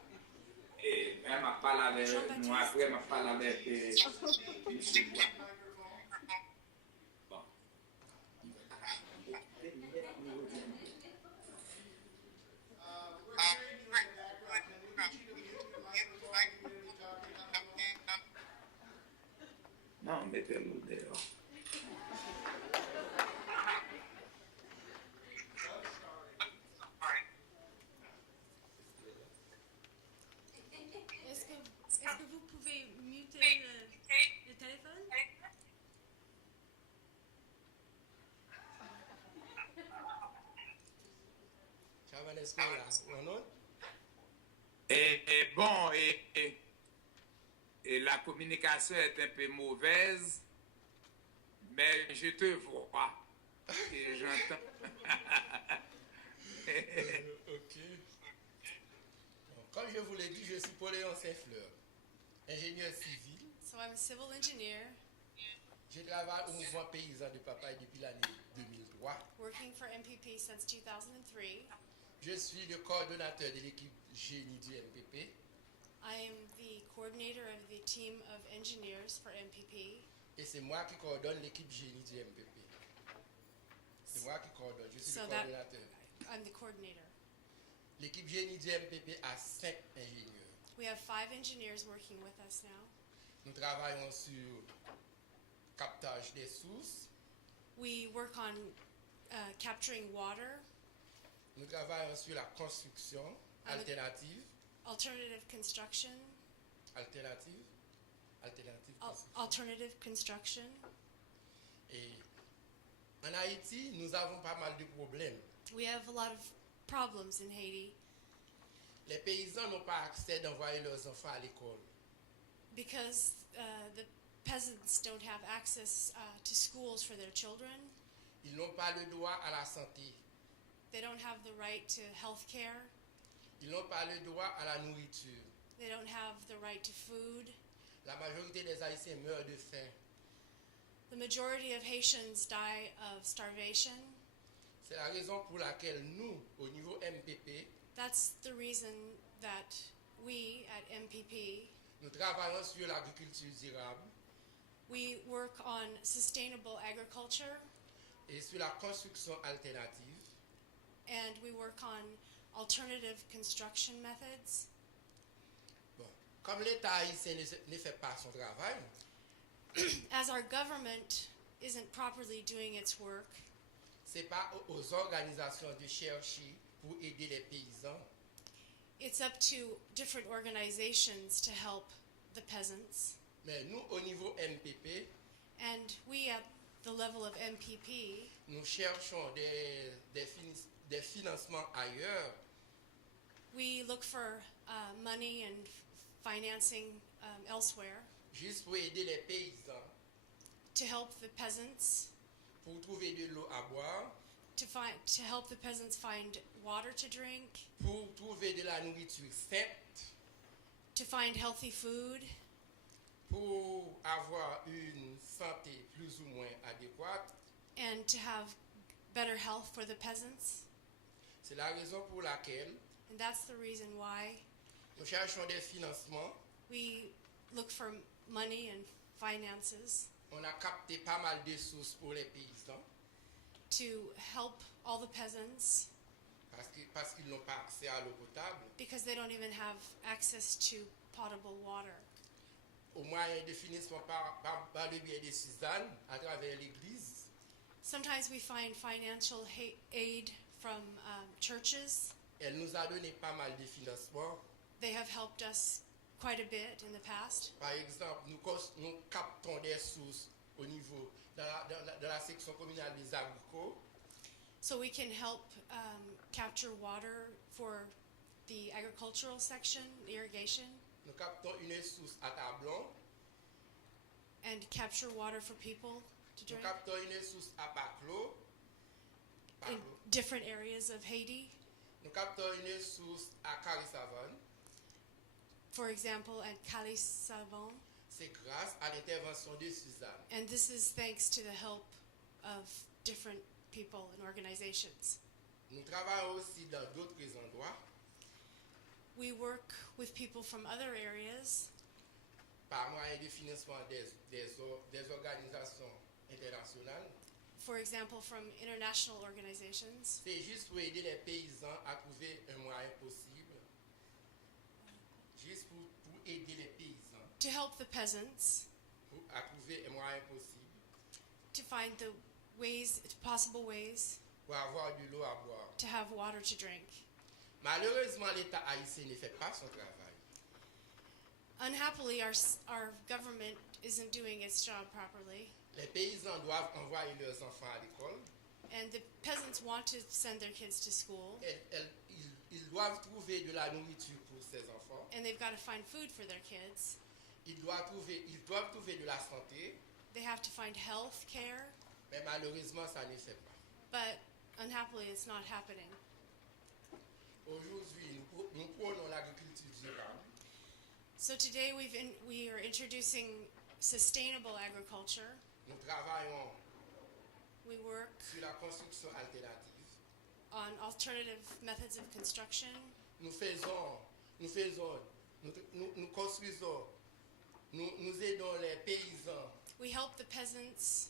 Et même je parle avec nous après, je parle avec bon. Non, mettez-le dehors. est-ce que vous pouvez muter le téléphone? Chavannes Pauleon. Et bon, et la communication est un peu mauvaise, mais je te vois et j'entends. Ok. Bon, comme je vous l'ai dit, je suis Pauleon Saint-Fleur, ingénieur civil. So I'm a civil engineer Je travaille au mouvement Paysan de Papay depuis l'année 2003. working for MPP since 2003. Je suis le coordonnateur de l'équipe génie du MPP. I am the coordinator of the team of engineers for MPP. Et c'est moi qui coordonne l'équipe génie du MPP. C'est moi qui coordonne, je suis So le that- coordonnateur. I'm the coordinator. L'équipe génie du MPP a 5 ingénieurs. We have 5 engineers working with us now. Nous travaillons sur captage des sources. We work on capturing water, Nous travaillons sur la construction alternative. alternative construction, Alternative construction. alternative construction. Et en Haïti, nous avons pas mal de problèmes. We have a lot of problems in Haiti Les paysans n'ont pas accès d'envoyer leurs enfants à l'école. because the peasants don't have access to schools for their children. Ils n'ont pas le droit à la santé. They don't have the right to health care. Ils n'ont pas le droit à la nourriture. They don't have the right to food. La majorité des Haïtiens meurent de faim. The majority of Haitians die of starvation. C'est la raison pour laquelle nous, au niveau MPP, That's the reason that we at MPP, nous travaillons sur l'agriculture durable we work on sustainable agriculture et sur la construction alternative. and we work on alternative construction methods. Bon. Comme l'État haïtien ne fait pas son travail, As our government isn't properly doing its work, ce n'est pas aux organisations de chercher pour aider les paysans. it's up to different organizations to help the peasants. Mais nous, au niveau MPP, And we at the level of MPP, nous cherchons des financements ailleurs we look for money and financing elsewhere juste pour aider les paysans, to help the peasants, pour trouver de l'eau à boire, to help the peasants find water to drink, pour trouver de la nourriture saine, to find healthy food, pour avoir une santé plus ou moins adéquate. and to have better health for the peasants. C'est la raison pour laquelle And that's the reason why nous cherchons des financements. we look for money and finances On a capté pas mal de sources pour les paysans to help all the peasants parce qu'ils n'ont pas accès à l'eau potable. because they don't even have access to potable water. Au moyen de financement par le biais des Suzanne à travers l'Église. Sometimes we find financial aid from churches. Elle nous a donné pas mal de financements They have helped us quite a bit in the past. Par exemple, nous captons des sources au niveau de la section communale des agricoles. So we can help capture water for the agricultural section, the irrigation, Nous captons une source à Tablon. and capture water for people to Nous drink captons une source à Paclo. in different areas of Haiti. Nous captons une source à Carisavon. For example, at Cali Savon. C'est grâce à l'intervention de Suzanne. And this is thanks to the help of different people and organizations. Nous travaillons aussi dans d'autres endroits. We work with people from other areas Par moyen de financement des organisations internationales. for example, from international organizations, C'est juste pour aider les paysans à trouver un moyen possible. Juste pour aider les paysans to help the peasants à trouver un moyen possible to find the ways, possible ways pour avoir de l'eau à boire. to have water to drink. Malheureusement, l'État haïtien ne fait pas son travail. Unhappily, our government isn't doing its job properly, Les paysans doivent envoyer leurs enfants à l'école. and the peasants want to send their kids to school, Ils doivent trouver de la nourriture pour ces enfants. and they've got to find food for their kids. Ils doivent trouver de la santé. They have to find health care, Mais malheureusement, ça ne fait pas. but unhappily, it's not happening. Aujourd'hui, nous prenons l'agriculture durable. So today we are introducing sustainable agriculture. Nous travaillons We work sur la construction alternative. on alternative methods of construction. Nous construisons, nous aidons les paysans We help the peasants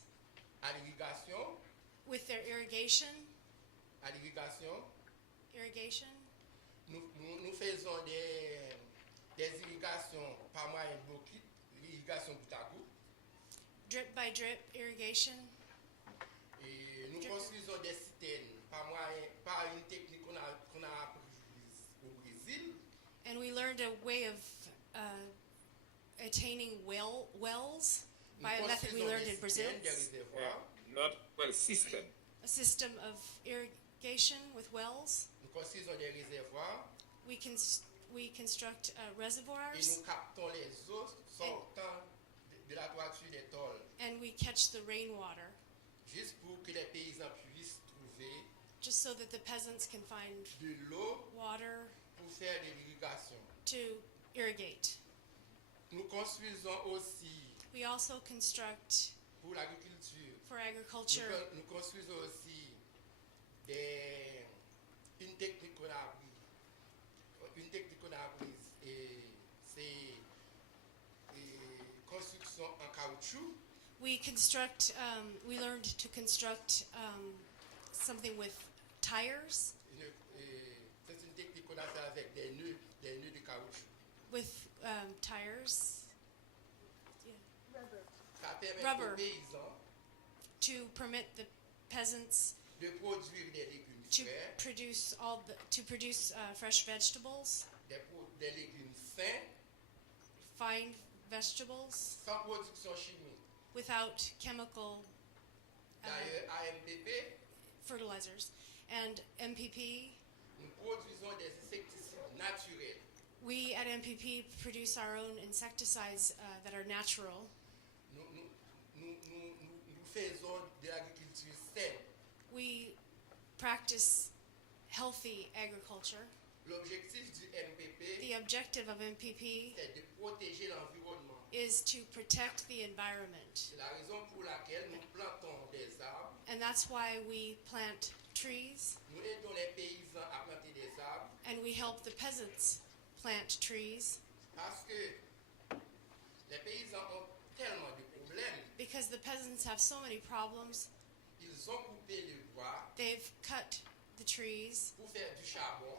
à l'irrigation, with their irrigation. Nous faisons des irrigations par moyen de bloquette, l'irrigation goutte à goutte. Drip by drip irrigation. Et nous construisons des citernes par une technique qu'on a apprise au Brésil. And we learned a way of attaining wells by a method we learned in Brazil. Des réservoirs. Not well system. A system of irrigation with wells. Nous construisons des réservoirs We construct et reservoirs, nous captons les eaux sortant de la toiture des tôles, and we catch the rainwater, juste pour que les paysans puissent trouver just so that the peasants can find de l'eau water pour faire de l'irrigation. to irrigate. Nous construisons aussi We also construct pour l'agriculture. for agriculture. Nous construisons aussi une technique qu'on a apprise. Et c'est construction en caoutchouc. We learned to construct something with tires, C'est une technique qu'on a fait avec des nœuds de caoutchouc. with tires Ça permet Rubber. aux paysans to permit the peasants de produire des légumes to frais, produce fresh vegetables, des légumes sains, fine vegetables, sans production chimique. without chemical D'ailleurs, à MPP, fertilizers. And MPP, nous produisons des insecticides naturels. we at MPP produce our own insecticides that are natural. Nous faisons de l'agriculture saine. We practice healthy agriculture. L'objectif du MPP, The objective of MPP c'est de protéger l'environnement. is to protect the environment. C'est la raison pour laquelle nous plantons des arbres. And that's why we plant trees, Nous aidons les paysans à planter des arbres and we help the peasants plant trees, parce que les paysans ont tellement de problèmes. because the peasants have so many problems. Ils ont coupé le bois They've cut the trees pour faire du charbon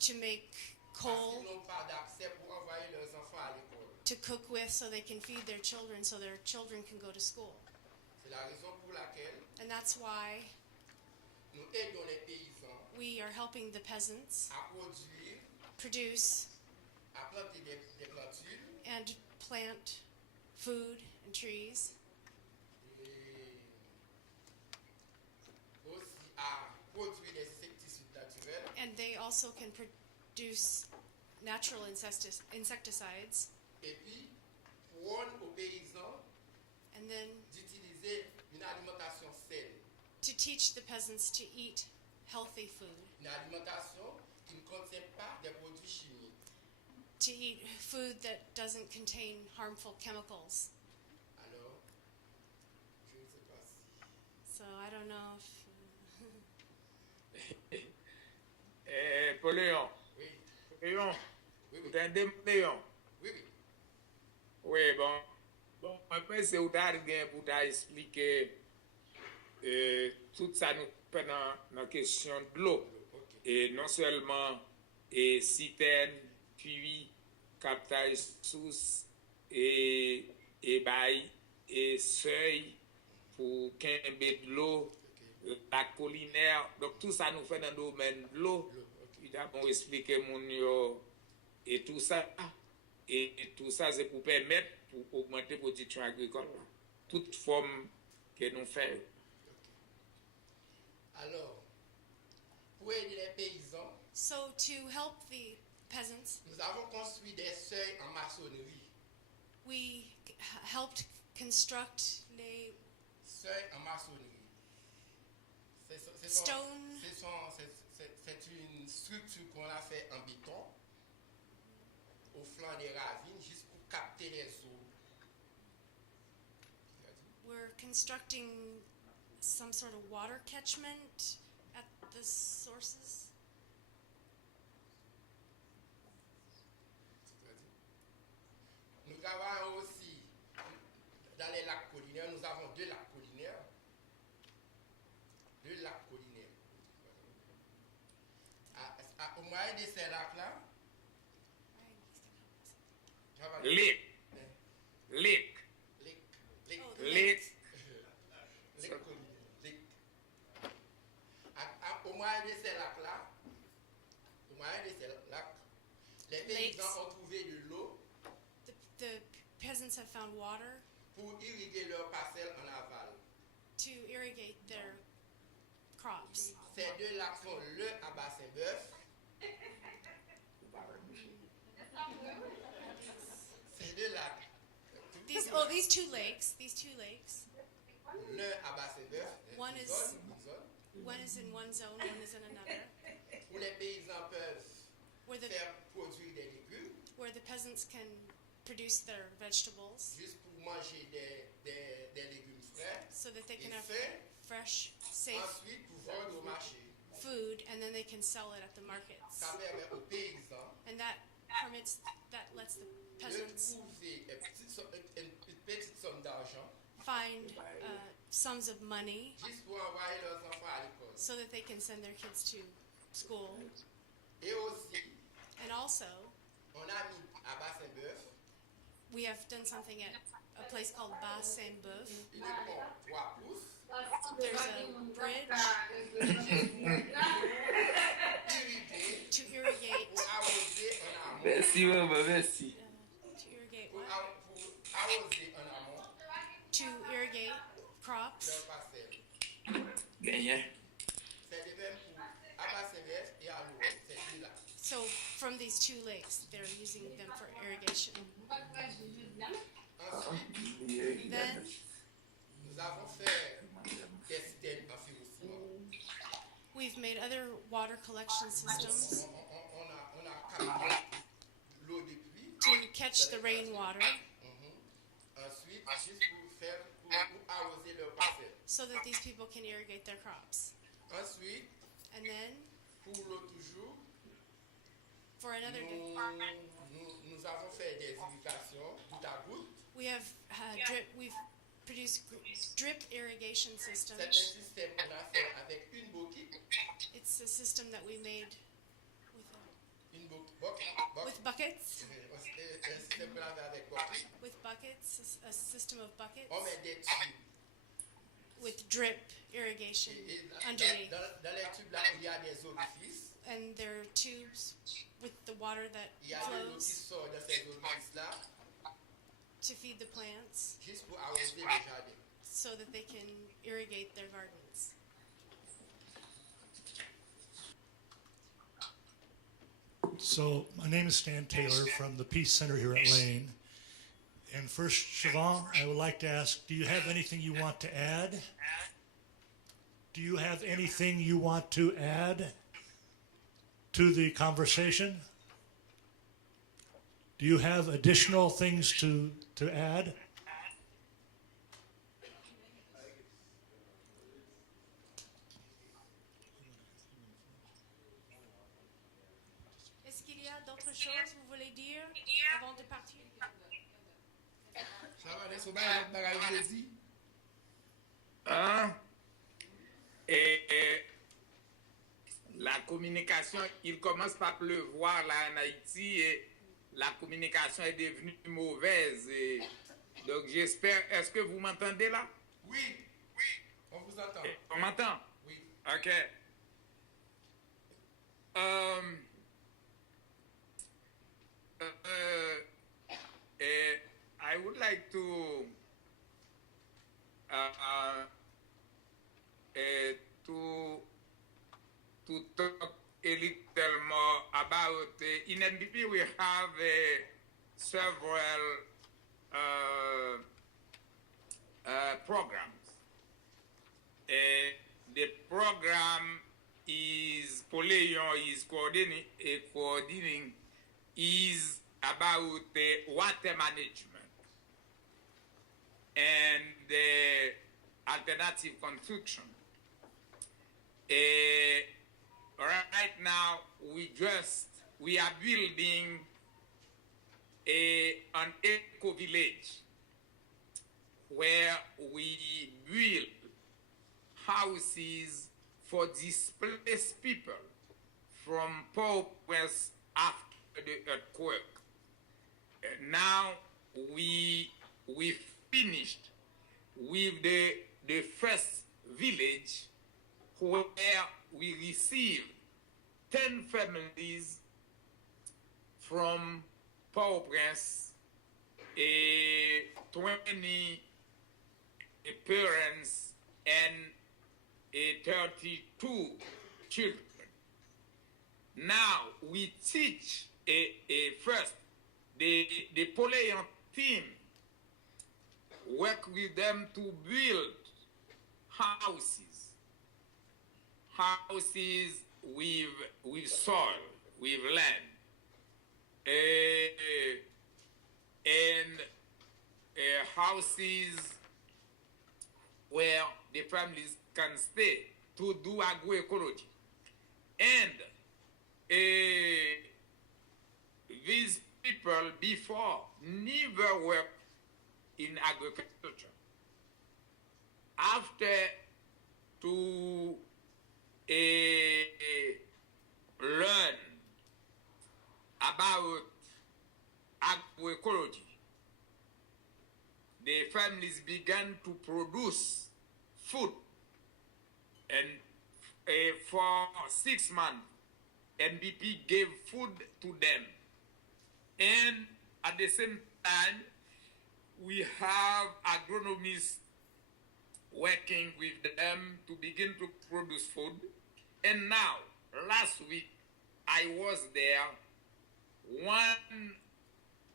to make parce coal qu'ils n'ont pas d'accès pour envoyer leurs enfants à l'école. to cook with so they can feed their children so their children can go to school. C'est la raison pour laquelle And that's why nous aidons les paysans we are helping the peasants à produire produce à planter des plantules and plant food and trees, et aussi à produire des insecticides naturels and they also can produce natural insecticides, et puis prône aux paysans and then d'utiliser une alimentation saine, to teach the peasants to eat healthy food, une alimentation qui ne contient pas des produits chimiques. to eat food that doesn't contain harmful chemicals. Alors, je ne sais pas si... So I don't know if Pauleon, Oui, Pauleon, oui, vous oui, entendez Pauleon? oui, oui. Oui, bon, après c'est où t'as rien pour t'expliquer tout ça nous fait dans la question de l'eau. Ok. Et non seulement et citerne, puits, captage source et bail et seuil pour quimber de l'eau, la collinaire. Donc tout ça nous fait dans le domaine de l'eau. Il a bon expliquer mon yo et tout ça. Et tout ça c'est pour permettre pour augmenter la production agricole. Toute forme que nous faisons. Alors, pour aider les paysans, so to help the peasants, nous avons construit des seuils en maçonnerie. we helped construct les Seuils en maçonnerie. Stone. C'est une structure qu'on a fait en béton au flanc des ravines juste pour capter les eaux. we're constructing some sort of water catchment at the sources. Nous travaillons aussi dans les lacs collinaires. Nous avons 2 lacs collinaires. 2 lacs collinaires. Au moyen de ces lacs-là, Lick. Lake. Oh, Lick. Lake collinaire. Lake. Au moyen de ces lacs-là, les paysans Lakes. ont trouvé de l'eau The peasants have found water pour irriguer leurs parcelles en aval. to irrigate their crops. Ces 2 lacs sont le à Bassin-Bœuf. Ces 2 lacs. These two lakes. L'un à Bassin-Bœuf. One une is- zone, One is in one zone, one is in another. où les paysans peuvent Where the faire produire des légumes where the peasants can produce their vegetables, juste pour manger des légumes frais so that they et can have sains, fresh, safe ensuite pour vendre au marché. food, and then they can sell it at the markets. Ça permet aux paysans And that lets the de peasants trouver une petite somme d'argent find sums of money juste pour envoyer leurs enfants à l'école. so that they can send their kids to school. Et aussi, And also, on a mis à Bassin-Bœuf we have done something at a place called Bas-Saint-Boeuf. une pompe 3 pouces There's a bridge irriguée to irrigate pour arroser en amont. Merci, maman, merci. to irrigate Pour what? arroser en amont To irrigate crops. leurs parcelles. Gagné. C'est de même pour à Bassin-Bœuf et à l'eau. C'est 2 lacs. So from these 2 lakes, they're using them for irrigation. Ensuite, Then nous avons fait des systèmes en fibrociment. we've made other water collection systems On a capté l'eau des pluies. to catch the rainwater Ensuite, juste pour arroser leurs parcelles. so that these people can irrigate their crops. Ensuite, And then pour l'eau toujours, for another day, nous avons fait des irrigations goutte à goutte. we've produced drip irrigation C'est un systems. système qu'on a fait avec une boquille, It's a system that we made une bucket, with buckets. un système qu'on a fait avec boquille. With buckets, a system of buckets On met des tubes. with drip irrigation Et underneath. dans les tubes là, il y a des orifices. And there are tubes with the water that Il y a de l'eau qui flows sort de ces notices-là to feed the plants juste pour arroser les jardins. so that they can irrigate their gardens. So my name is Stan Taylor from the Peace Center here at Lane. And first, Chavannes, I would like to ask, do you have anything you want to add? Do you have anything you want to add to the conversation? Do you have additional things to add? Est-ce qu'il y a d'autres choses que vous voulez dire avant de partir? Ça va, laisse au bas, notre bagage de dit. Hein? La communication, il commence par pleuvoir là en Haïti et la communication est devenue mauvaise. Donc j'espère, est-ce que vous m'entendez là? Oui, on vous entend. On m'entend? Oui. Ok. I would like to talk a little more about in NBP we have several programs. The program is Pauleon is coordinating is about water management and alternative construction. Right now, we are building an eco village where we build houses for displaced people from Port-au-Prince after the earthquake. Now we finished with the first village where we received 10 families from Port-au-Prince, 20 parents, and 32 children. Now we teach first the Pauleon team, work with them to build houses with soil, with land, and houses where the families can stay to do agroecology. And these people before never worked in agriculture. After to learn about agroecology, the families began to produce food, and for 6 months, NBP gave food to them. And at the same time, we have agronomists working with them to begin to produce food. And now, last week, I was there. One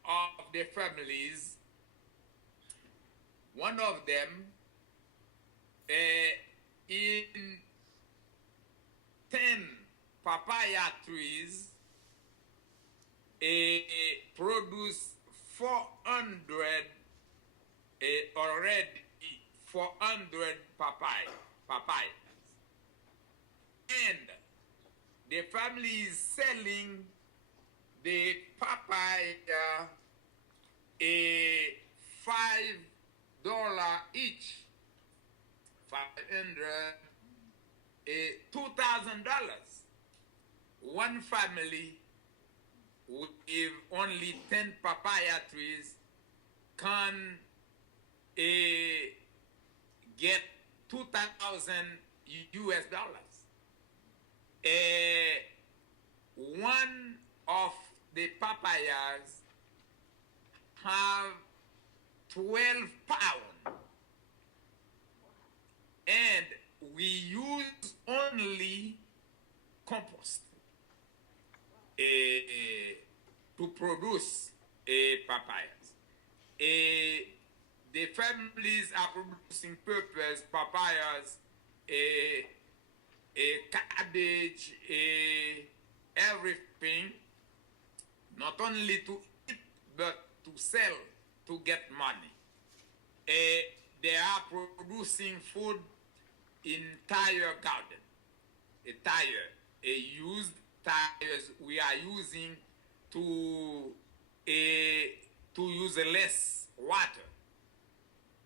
of the families, one of them, in 10 papaya trees, produce 400 already 400 papayas. And the family is selling the papaya $5 each. $2,000. One family with only 10 papaya trees can get $2,000 US. One of papayas have 12 pounds, and we use only compost to produce papayas. The families are producing peppers, papayas, cabbage, everything, not only to eat but to sell to get money. They are producing food in tire garden. Used tires we are using to use less water,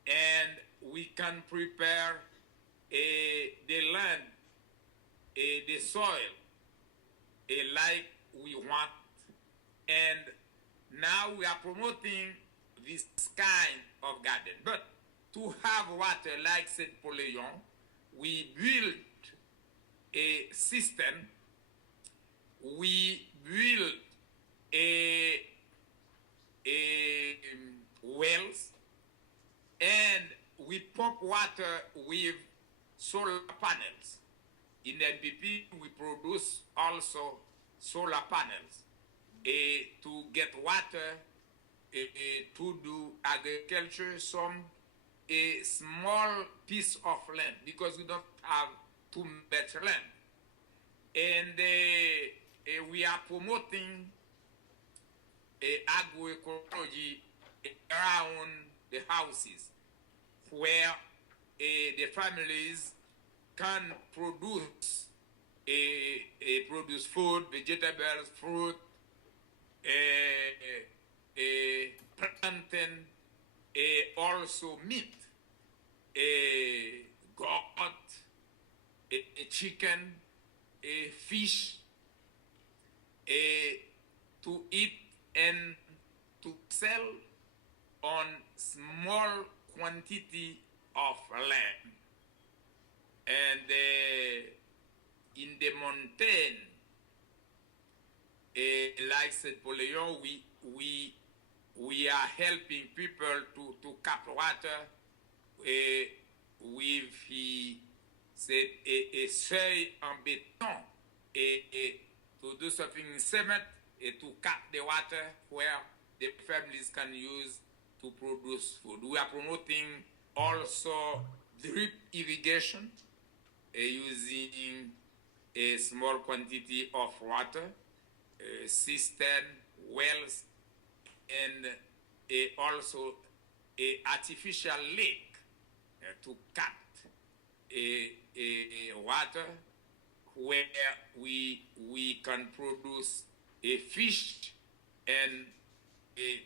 and we can prepare the land, the soil, like we want. And now we are promoting this kind of garden. But to have water like Saint Pauleon, we built a system, we built wells, and we pump water with solar panels. In NPP, we produce also solar panels to get water, to do agriculture, some a small piece of land, because we don't have too much land. And we are promoting agroecology around the houses, where the families can produce produce food, vegetables, fruit, plantain, also meat, goat, chicken, fish, to eat and to sell on small quantity of land. And in the mountain, like Saint Pauleon, we are helping people to cap water with a seuil en béton, to do something in cement, to cap the water where the families can use to produce food. We are promoting also drip irrigation, using a small quantity of water, cistern, wells, and also a artificial lake to cut water, where we can produce a fish, and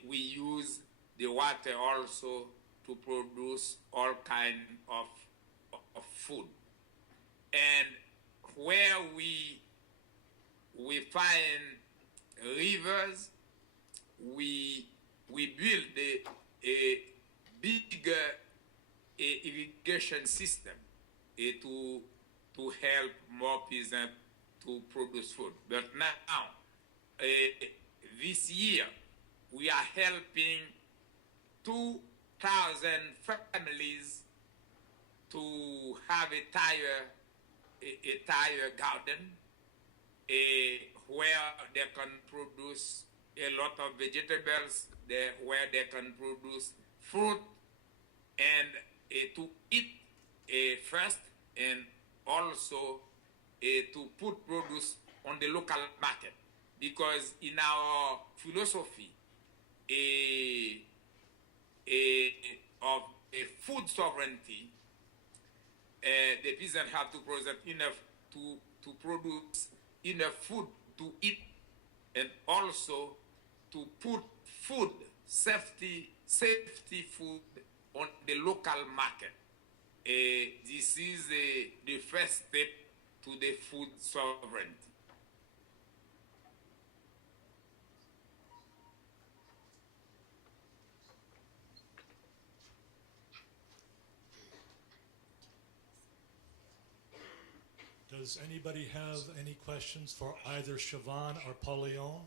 we use the water also to produce all kind of food. And where we find rivers, we build a big irrigation system to help more peasants to produce food. But now, this year, we are helping 2,000 families to have a tire garden, where they can produce a lot of vegetables, where they can produce fruit, and to eat first, and also to put produce on the local market. Because in our philosophy of food sovereignty, the peasants have to present enough to produce enough food to eat, and also to put food, safety food on the local market. This is the first step to the food sovereignty. Does anybody have any questions for either Chavannes or Pauleon?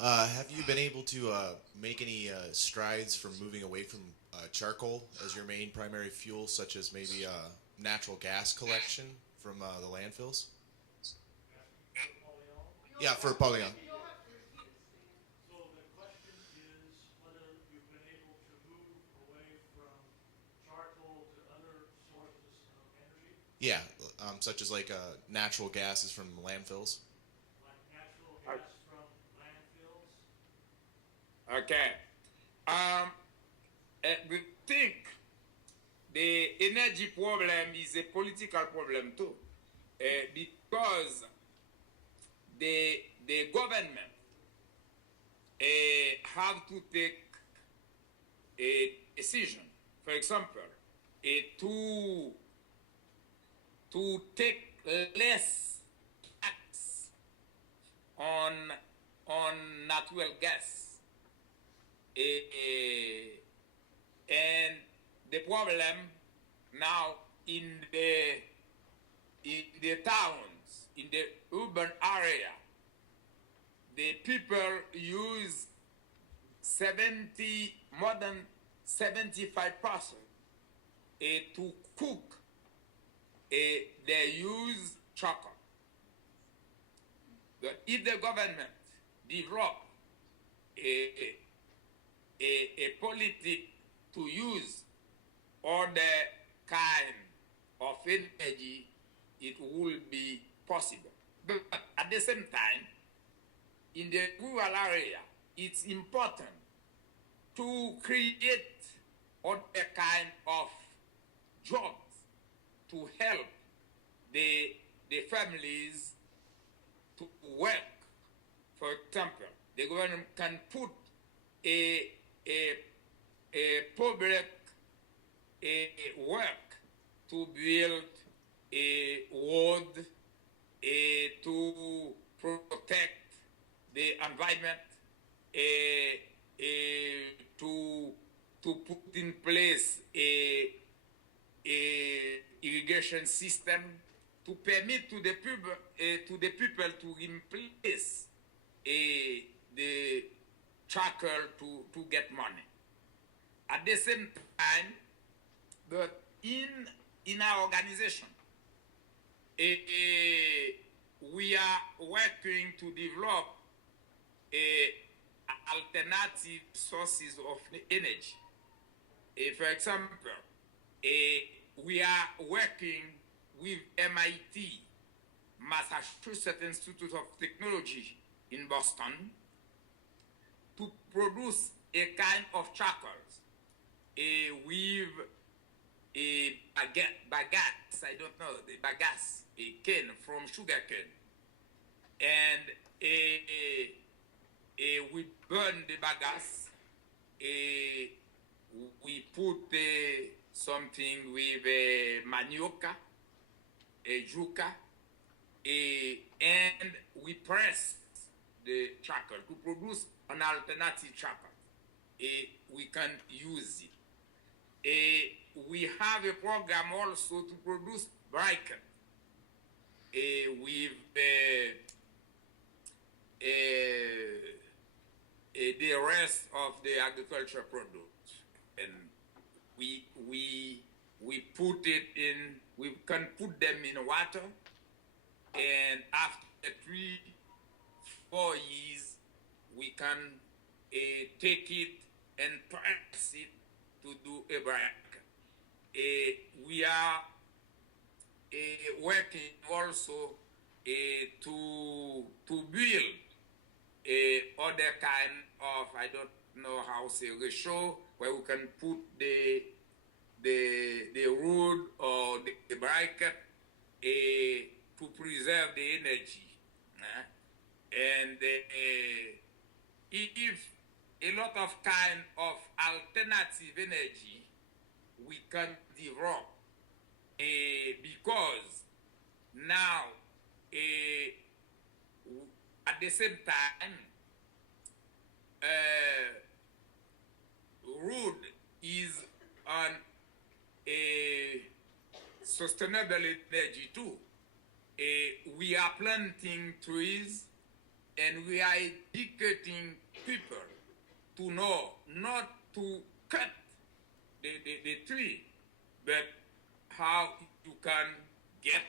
Have you been able to make any strides from moving away from charcoal as your main primary fuel, such as maybe natural gas collection from the landfills? Yeah, for Pauleon. So the question is whether you've been able to move away from charcoal to other sources of energy? Yeah, such as like natural gases from landfills. Like natural gas from landfills? Okay. We think the energy problem is a political problem too, because the government have to take a decision. For example, to take less tax on natural gas. And the problem now in the towns, in the urban area, the people use more than 75% to cook. They use charcoal. But if the government develop a politic to use other kind of energy, it will be possible. But at the same time, in the rural area, it's important to create other kind of jobs to help the families to work. For example, the government can put a public work to build a road, to protect the environment, to put in place a irrigation system to permit to the people to replace the charcoal to get money. At the same time, but in our organization, we are working to develop alternative sources of energy. For example, we are working with MIT, Massachusetts Institute of Technology in Boston, to produce a kind of charcoals with a bagasse, I don't know, the bagasse, a cane from sugar cane. And we burn the bagasse, we put something with manioca, juca, and we press the charcoal to produce an alternative charcoal. We can use it. We have a program also to produce briquette with the rest of the agriculture products, and we put it in. We can put them in water, and after 3-4 years, we can take it and press it to do a briquette. We are working also to build other kind of, I don't know how to say, ratio, where we can put the wood or the briquette to preserve the energy. And if a lot of kind of alternative energy we can develop, because now at the same time wood is on a sustainable energy too. We are planting trees, and we are educating people to know not to cut the tree, but how you can get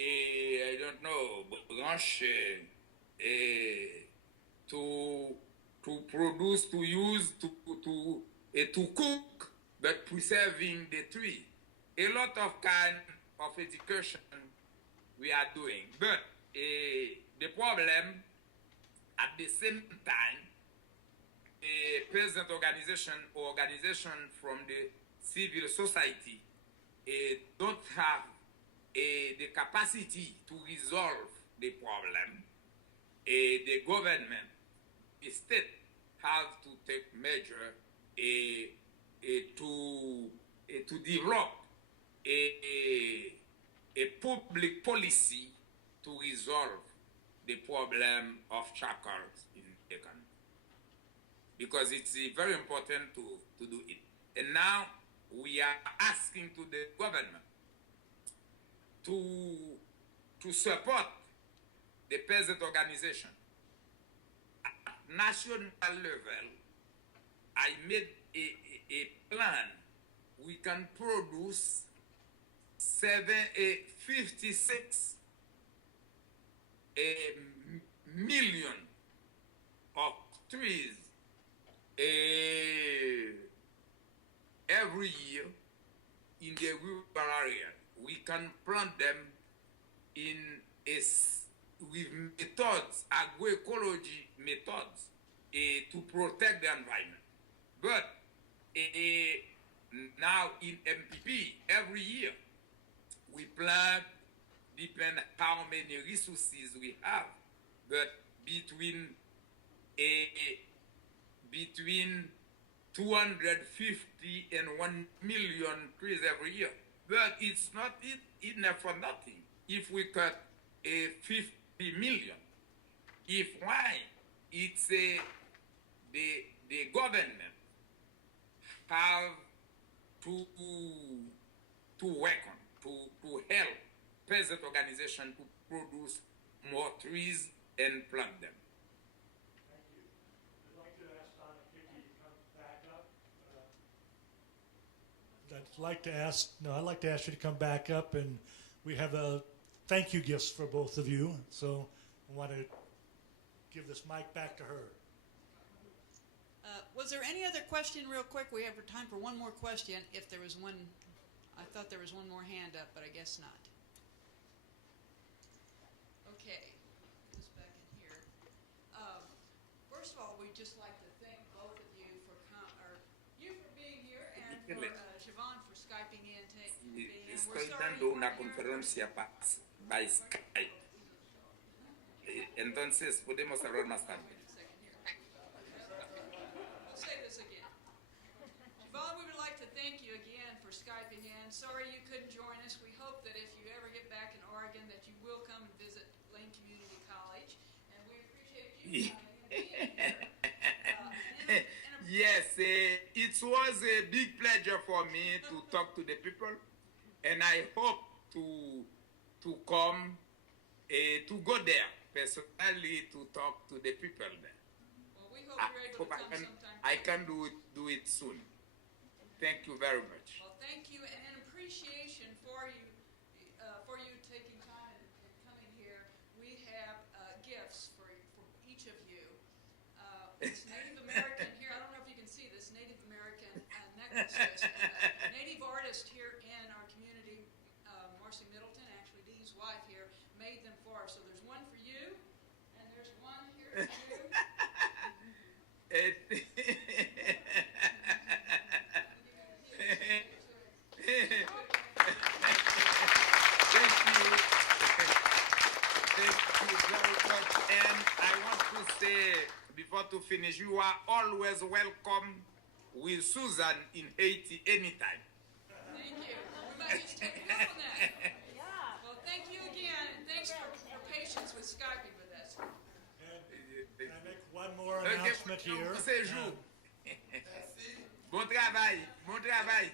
I don't know, branch to produce, to use, to cook, but preserving the tree. A lot of kind of education we are doing, but the problem at the same time, a peasant organization from the civil society don't have the capacity to resolve the problem. The government, the state, have to take measure to develop a public policy to resolve the problem of charcoals in the country. Because it's very important to do it. And now we are asking to the government to support the peasant organization. At national level, I made a plan. We can produce 56 million of trees every year in the rural area. We can plant them with methods, agroecology methods, to protect the environment. But now in MPP, every year, we plant, depend how many resources we have, but between 250 and 1 million trees every year. But it's not enough for nothing if we cut 50 million. If why? It's the government have to work on, to help peasant organization to produce more trees and plant them. Thank you. I'd like to ask Donna Kiki to come back up. I'd like to ask you to come back up, and we have a thank you gifts for both of you. So I want to give this mic back to her. Was there any other question real quick? We have time for one more question if there was one. I thought there was one more hand up, but I guess not. Okay, put this back in here. First of all, we'd just like to thank both of you for being here, and for Chavannes for Skyping in. Estoy dando una conferencia by Skype. Entonces podemos hablar más tarde. We'll say this again. Chavannes, we would like to thank you again for Skyping in. Sorry you couldn't join us. We hope that if you ever get back in Oregon that you will come and visit Lane Community College. And we appreciate you being here. Yes, it was a big pleasure for me to talk to the people, and I hope to come to go there personally to talk to the people there. Well, we hope you're able to come sometime. I can do it soon. Thank you very much. Well, thank you, and in appreciation for you taking time and coming here, we have gifts for each of you. It's Native American here. I don't know if you can see this Native American necklaces. Native artist here in our community, Marcy Middleton, actually Dee's wife here, made them for us. So there's one for you, and there's one here for you. Before to finish, you are always welcome with Susan in Haiti anytime. Thank you. We might just take you up on that. Yeah. Well, thank you again, and thanks for your patience with Skyping with us. Can I make one more announcement here? Bon travail. Bon travail.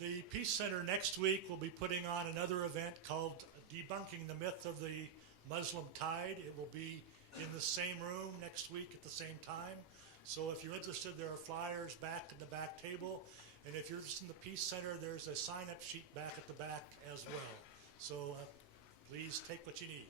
The Peace Center next week will be putting on another event called Debunking the Myth of the Muslim Tide. It will be in the same room next week at the same time. So if you're interested, there are flyers back in the back table. And if you're just in the Peace Center, there's a sign-up sheet back at the back as well. So please take what you need.